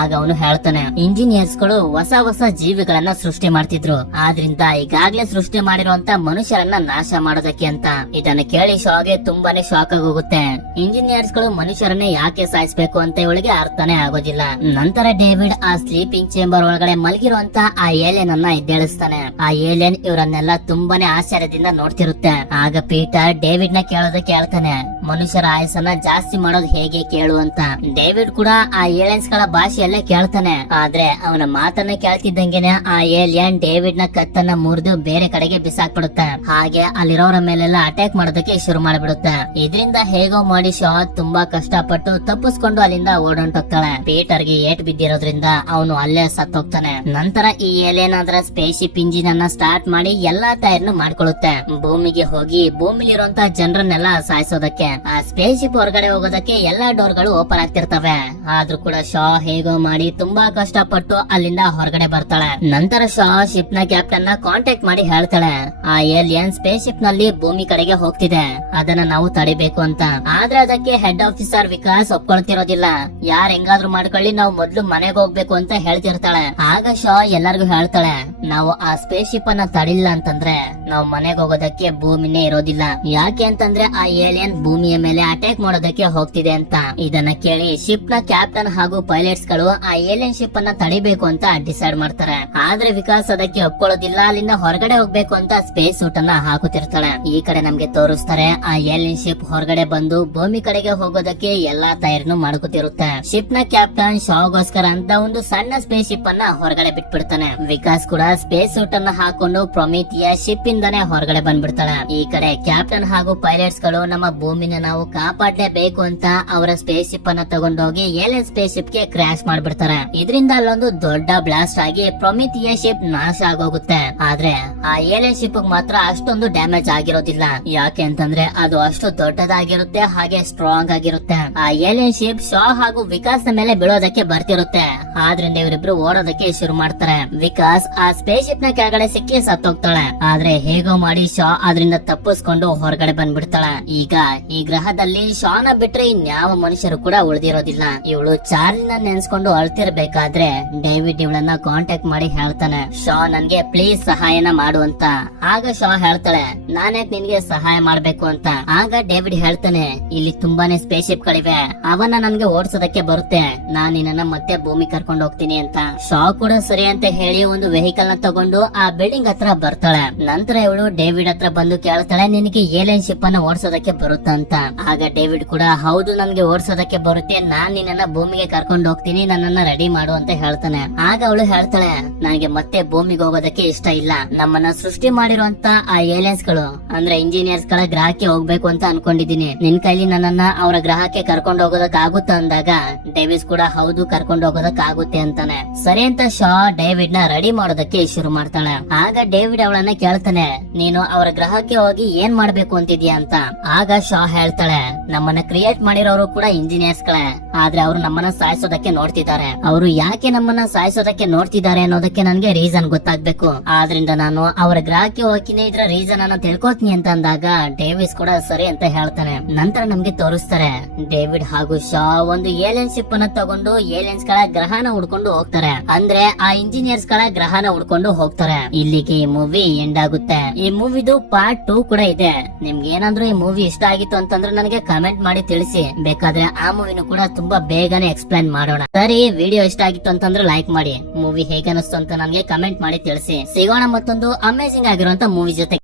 ಆಗ ಅವನು ಹೇಳ್ತಾನೆ, ಇಂಜಿನಿಯರ್ಸ್ ಗಳು ಹೊಸ ಹೊಸ ಜೀವಿಗಳನ್ನ ಸೃಷ್ಟಿ ಮಾಡ್ತಿದ್ರು, ಆದ್ರಿಂದ ಈಗಾಗ್ಲೇ ಸೃಷ್ಟಿ ಮಾಡಿರುವಂತ ಮನುಷ್ಯರನ್ನ ನಾಶ ಮಾಡೋದಕ್ಕೆ ಅಂತ. ಇದನ್ನ ಕೇಳಿ ಶಾಗೆ ತುಂಬಾನೇ ಶಾಕ್ ಆಗೋಗುತ್ತೆ. ಇಂಜಿನಿಯರ್ಸ್ ಗಳು ಮನುಷ್ಯರನ್ನೇ ಯಾಕೆ ಸಾಯಿಸ್ಬೇಕು ಅಂತ ಇವಳಿಗೆ ಅರ್ಥನೇ ಆಗೋದಿಲ್ಲ. ನಂತರ ಡೇವಿಡ್ ಆ ಸ್ಲೀಪಿಂಗ್ ಚೇಂಬರ್ ಒಳಗಡೆ ಮಲಗಿರುವಂತ ಆ ಏಲಿಯನ್ ಅನ್ನ ಎದ್ದೇಳಿಸ್ತಾನೆ. ಆ ಏಲಿಯನ್ ಇವರನ್ನೆಲ್ಲ ತುಂಬಾನೇ ಆಶ್ಚರ್ಯದಿಂದ ನೋಡ್ತಿರುತ್ತೆ. ಆಗ ಪೀಟರ್ ಡೇವಿಡ್ ನ ಕೇಳೋದಕ್ಕೆ ಹೇಳ್ತಾನೆ, ಮನುಷ್ಯರ ಆಯಸ್ಸನ್ನ ಜಾಸ್ತಿ ಮಾಡೋದು ಹೇಗೆ ಕೇಳು ಅಂತ. ಡೇವಿಡ್ ಕೂಡ ಆ ಏಲಿಯನ್ಸ್ ಗಳ ಭಾಷೆಯಲ್ಲೇ ಕೇಳ್ತಾನೆ. ಆದ್ರೆ ಅವನ ಮಾತನ್ನ ಕೇಳ್ತಿದ್ದಂಗೆನೆ ಆ ಏಲಿಯನ್ ಡೇವಿಡ್ ನ ಕತ್ತನ್ನ ಮುರಿದು ಬೇರೆ ಕಡೆಗೆ ಬಿಸಾಕ್ಬಿಡುತ್ತೆ. ಹಾಗೆ ಅಲ್ಲಿರೋರ ಮೇಲೆಲ್ಲ ಅಟ್ಯಾಕ್ ಮಾಡೋದಕ್ಕೆ ಶುರು ಮಾಡ್ಬಿಡುತ್ತೆ. ಇದರಿಂದ ಹೇಗೋ ಮಾಡಿ ಶಾ ತುಂಬಾ ಕಷ್ಟಪಟ್ಟು ತಪ್ಪಿಸ್ಕೊಂಡು ಅಲ್ಲಿಂದ ಓಡೊಂಟೋಗ್ತಾಳೆ. ಪೀಟರ್ ಗೆ ಏಟ್ ಬಿದ್ದಿರೋದ್ರಿಂದ ಅವನು ಅಲ್ಲೇ ಸತ್ತೋಗ್ತಾನೆ. ನಂತರ ಈ ಏಲಿಯನ್ ಅದರ ಸ್ಪೇಸ್ ಶಿಪ್ ಇಂಜಿನ್ ಅನ್ನ ಸ್ಟಾರ್ಟ್ ಮಾಡಿ ಎಲ್ಲಾ ತಯಾರನ್ನು ಮಾಡ್ಕೊಳ್ಳುತ್ತೆ. ಭೂಮಿಗೆ ಹೋಗಿ ಭೂಮಿಲಿರುವಂತ ಜನರನ್ನೆಲ್ಲ ಸಾಯಿಸೋದಕ್ಕೆ. ಆ ಸ್ಪೇಸ್ ಶಿಪ್ ಹೊರಗಡೆ ಹೋಗೋದಕ್ಕೆ ಎಲ್ಲಾ ಡೋರ್ ಗಳು ಓಪನ್ ಆಗ್ತಿರ್ತವೆ. ಆದ್ರೂ ಕೂಡ ಶಾ ಹೇಗೋ ಮಾಡಿ ತುಂಬಾ ಕಷ್ಟಪಟ್ಟು ಅಲ್ಲಿಂದ ಹೊರಗಡೆ ಬರ್ತಾಳೆ. ನಂತರ ಶಾ ಶಿಪ್ ನ ಕ್ಯಾಪ್ಟನ್ ನ ಕಾಂಟ್ಯಾಕ್ಟ್ ಮಾಡಿ ಹೇಳ್ತಾಳೆ, ಆ ಏಲಿಯನ್ ಸ್ಪೇಸ್ ಶಿಪ್ ನಲ್ಲಿ ಭೂಮಿ ಕಡೆಗೆ ಹೋಗ್ತಿದೆ, ಅದನ್ನ ನಾವು ತಡಿಬೇಕು ಅಂತ. ಆದ್ರೆ ಅದಕ್ಕೆ ಹೆಡ್ ಆಫೀಸರ್ ವಿಕಾಸ್ ಒಪ್ಕೊಳ್ತಿರೋದಿಲ್ಲ. ಯಾರ್ ಹೆಂಗಾದ್ರೂ ಮಾಡ್ಕೊಳ್ಳಿ, ನಾವು ಮೊದ್ಲು ಮನೆಗೆ ಹೋಗ್ಬೇಕು ಅಂತ ಹೇಳ್ತಿರ್ತಾಳೆ. ಆಗ ಶಾ ಎಲ್ಲರಿಗೂ ಹೇಳ್ತಾಳೆ, ನಾವು ಆ ಸ್ಪೇಸ್ ಶಿಪ್ ಅನ್ನ ತಡಿಲ್ಲ ಅಂತಂದ್ರೆ ನಾವು ಮನೆಗೆ ಹೋಗೋದಕ್ಕೆ ಭೂಮಿನೇ ಇರೋದಿಲ್ಲ. ಯಾಕೆ ಅಂತಂದ್ರೆ ಆ ಏಲಿಯನ್ ಭೂಮಿಯ ಮೇಲೆ ಅಟ್ಯಾಕ್ ಮಾಡೋದಕ್ಕೆ ಹೋಗ್ತಿದೆ ಅಂತ. ಇದನ್ನ ಕೇಳಿ ಶಿಪ್ ನ ಕ್ಯಾಪ್ಟನ್ ಹಾಗೂ ಪೈಲಟ್ಸ್ ಗಳು ಆ ಏಲಿಯನ್ ಶಿಪ್ ಅನ್ನ ತಡಿಬೇಕು ಅಂತ ಡಿಸೈಡ್ ಮಾಡ್ತಾರೆ. ಆದ್ರೆ ವಿಕಾಸ್ ಅದಕ್ಕೆ ಒಪ್ಕೊಳ್ಳೋದಿಲ್ಲ. ಅಲ್ಲಿಂದ ಹೊರಗಡೆ ಹೋಗ್ಬೇಕು ಅಂತ ಸ್ಪೇಸ್ ಸೂಟ್ ಅನ್ನ ಹಾಕುತ್ತಿರ್ತಾಳೆ. ಈ ಕಡೆ ನಮ್ಗೆ ತೋರಿಸ್ತಾರೆ ಆ ಏಲಿಯನ್ ಶಿಪ್ ಹೊರಗಡೆ ಬಂದು ಭೂಮಿ ಕಡೆಗೆ ಹೋಗೋದಕ್ಕೆ ಎಲ್ಲಾ ತಯಾರಿನೂ ಮಾಡ್ಕೊತಿರುತ್ತೆ. ಶಿಪ್ ನ ಕ್ಯಾಪ್ಟನ್ ಶಾಗೋಸ್ಕರ ಅಂತ ಒಂದು ಸಣ್ಣ ಸ್ಪೇಸ್ ಶಿಪ್ ಅನ್ನ ಹೊರಗಡೆ ಬಿಟ್ಬಿಡ್ತಾನೆ. ವಿಕಾಸ್ ಕೂಡ ಸ್ಪೇಸ್ ಸೂಟ್ ಅನ್ನ ಹಾಕೊಂಡು ಪ್ರೊಮಿಥಿಯ ಶಿಪ್ ಇಂದಾನೆ ಹೊರಗಡೆ ಬಂದ್ಬಿಡ್ತಾಳೆ. ಈ ಕಡೆ ಕ್ಯಾಪ್ಟನ್ ಹಾಗೂ ಪೈಲಟ್ಸ್ ಗಳು ನಮ್ಮ ಭೂಮಿನ ನಾವು ಕಾಪಾಡಲೇಬೇಕು ಅಂತ ಅವರ ಸ್ಪೇಸ್ ಶಿಪ್ ಅನ್ನ ತಗೊಂಡೋಗಿ ಏಲಿಯನ್ ಸ್ಪೇಸ್ ಶಿಪ್ ಗೆ ಕ್ರಾಶ್ ಮಾಡ್ಬಿಡ್ತಾರೆ. ಇದರಿಂದ ಅಲ್ಲೊಂದು ದೊಡ್ಡ ಬ್ಲಾಸ್ಟ್ ಆಗಿ ಪ್ರೊಮಿಥಿಯ ಶಿಪ್ ನಾಶ ಆಗೋಗುತ್ತೆ. ಆದ್ರೆ ಆ ಏಲಿಯನ್ ಶಿಪ್ ಮಾತ್ರ ಅಷ್ಟೊಂದು ಡ್ಯಾಮೇಜ್ ಆಗಿರೋದಿಲ್ಲ. ಯಾಕೆ ಅಂತಂದ್ರೆ ಅದು ಅಷ್ಟು ದೊಡ್ಡದಾಗಿರುತ್ತೆ, ಹಾಗೆ ಸ್ಟ್ರಾಂಗ್ ಆಗಿರುತ್ತೆ. ಆ ಏಲಿಯನ್ ಶಿಪ್ ಶಾ ಹಾಗೂ ವಿಕಾಸ್ ನ ಮೇಲೆ ಬೀಳೋದಕ್ಕೆ ಬರ್ತಿರುತ್ತೆ. ಆದ್ರಿಂದ ಇವರಿಬ್ರು ಓಡೋದಕ್ಕೆ ಶುರು ಮಾಡ್ತಾರೆ. ವಿಕಾಸ್ ಆ ಸ್ಪೇಸ್ ಶಿಪ್ ನ ಕೆಳಗಡೆ ಸಿಕ್ಕಿ ಸತ್ತೋಗ್ತಾಳೆ. ಆದ್ರೆ ಹೇಗೋ ಮಾಡಿ ಶಾ ಅದರಿಂದ ತಪ್ಪಿಸ್ಕೊಂಡು ಹೊರಗಡೆ ಬಂದ್ಬಿಡ್ತಾಳೆ. ಈಗ ಈ ಗ್ರಹದಲ್ಲಿ ಶಾನ ಬಿಟ್ರೆ ಇನ್ಯಾವ ಮನುಷ್ಯರು ಕೂಡ ಉಳಿದಿರೋದಿಲ್ಲ. ಇವಳು ಚಾರ್ಲಿನ ನೆನ್ಸ್ಕೊಂಡು ಅಳ್ತಿರ್ಬೇಕಾದ್ರೆ ಡೇವಿಡ್ ಇವಳನ್ನ ಕಾಂಟ್ಯಾಕ್ಟ್ ಮಾಡಿ ಹೇಳ್ತಾನೆ, ಶಾ ನನ್ಗೆ ಪ್ಲೀಸ್ ಸಹಾಯನ ಮಾಡು ಅಂತ. ಆಗ ಶಾ ಹೇಳ್ತಾಳೆ, ನಾನ್ಯಾಕ್ ನಿನ್ಗೆ ಸಹಾಯ ಮಾಡ್ಬೇಕು ಅಂತ. ಆಗ ಡೇವಿಡ್ ಹೇಳ್ತಾನೆ, ಇಲ್ಲಿ ತುಂಬಾನೇ ಸ್ಪೇಸ್ ಶಿಪ್ ಗಳಿವೆ, ಅವನ್ನ ನನ್ಗೆ ಓಡಿಸೋದಕ್ಕೆ ಬರುತ್ತೆ, ನಾನ್ ನಿನ್ನ ಮತ್ತೆ ಭೂಮಿ ಕರ್ಕೊಂಡು ಹೋಗ್ತೀನಿ ಅಂತ. ಶಾ ಕೂಡ ಸರಿ ಅಂತ ಹೇಳಿ ಒಂದು ವೆಹಿಕಲ್ ನ ತಗೊಂಡು ಆ ಬಿಲ್ಡಿಂಗ್ ಹತ್ರ ಬರ್ತಾಳೆ. ನಂತರ ಇವಳು ಡೇವಿಡ್ ಹತ್ರ ಬಂದು ಕೇಳ್ತಾಳೆ, ನಿನಗೆ ಏಲಿಯನ್ ಶಿಪ್ ಅನ್ನ ಓಡಿಸೋದಕ್ಕೆ ಬರುತ್ತಾ ಅಂತ. ಆಗ ಡೇವಿಡ್ ಕೂಡ, ಹೌದು ನನ್ಗೆ ಓಡಿಸೋದಕ್ಕೆ ಬರುತ್ತೆ, ನಾನ್ ನಿನ್ನ ಭೂಮಿಗೆ ಕರ್ಕೊಂಡು ಹೋಗ್ತೀನಿ, ನನ್ನನ್ನ ರೆಡಿ ಮಾಡು ಅಂತ ಹೇಳ್ತಾನೆ. ಆಗ ಅವಳು ಹೇಳ್ತಾಳೆ, ನನಗೆ ಮತ್ತೆ ಭೂಮಿಗೆ ಹೋಗೋದಕ್ಕೆ ಇಷ್ಟ ಇಲ್ಲ, ನಮ್ಮನ್ನ ಸೃಷ್ಟಿ ಮಾಡಿರುವಂತ ಆ ಏಲಿಯನ್ಸ್ ಗಳು ಅಂದ್ರೆ ಇಂಜಿನಿಯರ್ಸ್ ಗಳ ಗ್ರಹಕ್ಕೆ ಹೋಗ್ಬೇಕು ಅಂತ ಅನ್ಕೊಂಡಿದೀನಿ, ನಿನ್ ಕೈಲಿ ನನ್ನನ್ನ ಅವರ ಗ್ರಹಕ್ಕೆ ಕರ್ಕೊಂಡು ಹೋಗೋದಕ್ ಆಗುತ್ತಾ ಅಂದಾಗ ಡೇವಿಸ್ ಕೂಡ ಹೌದು ಕರ್ಕೊಂಡು ಹೋಗೋದಕ್ ಆಗುತ್ತೆ ಅಂತಾನೆ. ಸರಿ ಅಂತ ಶಾ ಡೇವಿಡ್ ನ ರೆಡಿ ಮಾಡೋದಕ್ಕೆ ಶುರು ಮಾಡ್ತಾಳೆ. ಆಗ ಡೇವಿಡ್ ಅವಳನ್ನ ಕೇಳ್ತಾನೆ, ನೀನು ಅವರ ಗ್ರಹಕ್ಕೆ ಹೋಗಿ ಏನ್ ಮಾಡ್ಬೇಕು ಅಂತಿದ್ಯಾ ಅಂತ. ಆಗ ಶಾ ಹೇಳ್ತಾಳೆ, ನಮ್ಮನ್ನ ಕ್ರಿಯೇಟ್ ಮಾಡಿರೋರು ಕೂಡ ಇಂಜಿನಿಯರ್ಸ್ ಗಳೇ, ಆದ್ರೆ ಅವರು ನಮ್ಮನ್ನ ಸಾಯಿಸೋದಕ್ಕೆ ನೋಡ್ತಿದ್ದಾರೆ, ಅವರು ಯಾಕೆ ನಮ್ಮನ್ನ ಸಾಯಿಸೋದಕ್ಕೆ ನೋಡ್ತಿದ್ದಾರೆ ಅನ್ನೋದಕ್ಕೆ ನನ್ಗೆ ರೀಸನ್ ಗೊತ್ತಾಗ್ಬೇಕು, ಆದ್ರಿಂದ ನಾನು ಅವರ ಗ್ರಹಕ್ಕೆ ಹೋಗ್ತೀನಿ, ಇದ್ರ ರೀಸನ್ ಅನ್ನ ತಿಳ್ಕೊತೀನಿ ಅಂತ ಅಂದಾಗ ಡೇವಿಸ್ ಕೂಡ ಸರಿ ಅಂತ ಹೇಳ್ತಾನೆ. ನಂತರ ನಮ್ಗೆ ತೋರಿಸ್ತಾರೆ ಡೇವಿಡ್ ಹಾಗೂ ಶಾ ಒಂದು ಏಲಿಯನ್ ಶಿಪ್ ಅನ್ನ ತಗೊಂಡು ಏಲಿಯನ್ಸ್ ಗಳ ಗ್ರಹನ ಹುಡ್ಕೊಂಡು ಹೋಗ್ತಾರೆ, ಅಂದ್ರೆ ಆ ಇಂಜಿನಿಯರ್ಸ್ ಗಳ ಗ್ರಹನ ಹುಡ್ಕೊಂಡು ಹೋಗ್ತಾರೆ. ಇಲ್ಲಿಗೆ ಈ ಮೂವಿ ಎಂಡ್ ಆಗುತ್ತೆ. ಈ ಮೂವಿದು ಪಾರ್ಟ್ 2 ಕೂಡ ಇದೆ. ನಿಮ್ಗೆ ಏನಾದ್ರೂ ಈ ಮೂವಿ ಇಷ್ಟ ಆಗಿತ್ತು ಅಂತಂದ್ರೆ ನನಗೆ ಕಮೆಂಟ್ ಮಾಡಿ ತಿಳಿಸಿ, ಬೇಕಾದ್ರೆ ಆ ಮೂವಿನೂ ಕೂಡ ತುಂಬಾ ಬೇಗನೆ ಎಕ್ಸ್ಪ್ಲೈನ್ ಮಾಡೋಣ. ಸರಿ, ವಿಡಿಯೋ ಇಷ್ಟ ಆಗಿತ್ತು ಅಂತಂದ್ರೆ ಲೈಕ್ ಮಾಡಿ, ಮೂವಿ ಹೇಗನಿಸ್ತು ಅಂತ ನನಗೆ ಕಮೆಂಟ್ ಮಾಡಿ ತಿಳಿಸಿ. ಸಿಗೋಣ ಮತ್ತೊಂದು ಅಮೇಜಿಂಗ್ ಆಗಿರುವಂತ ಮೂವಿ ಜೊತೆ.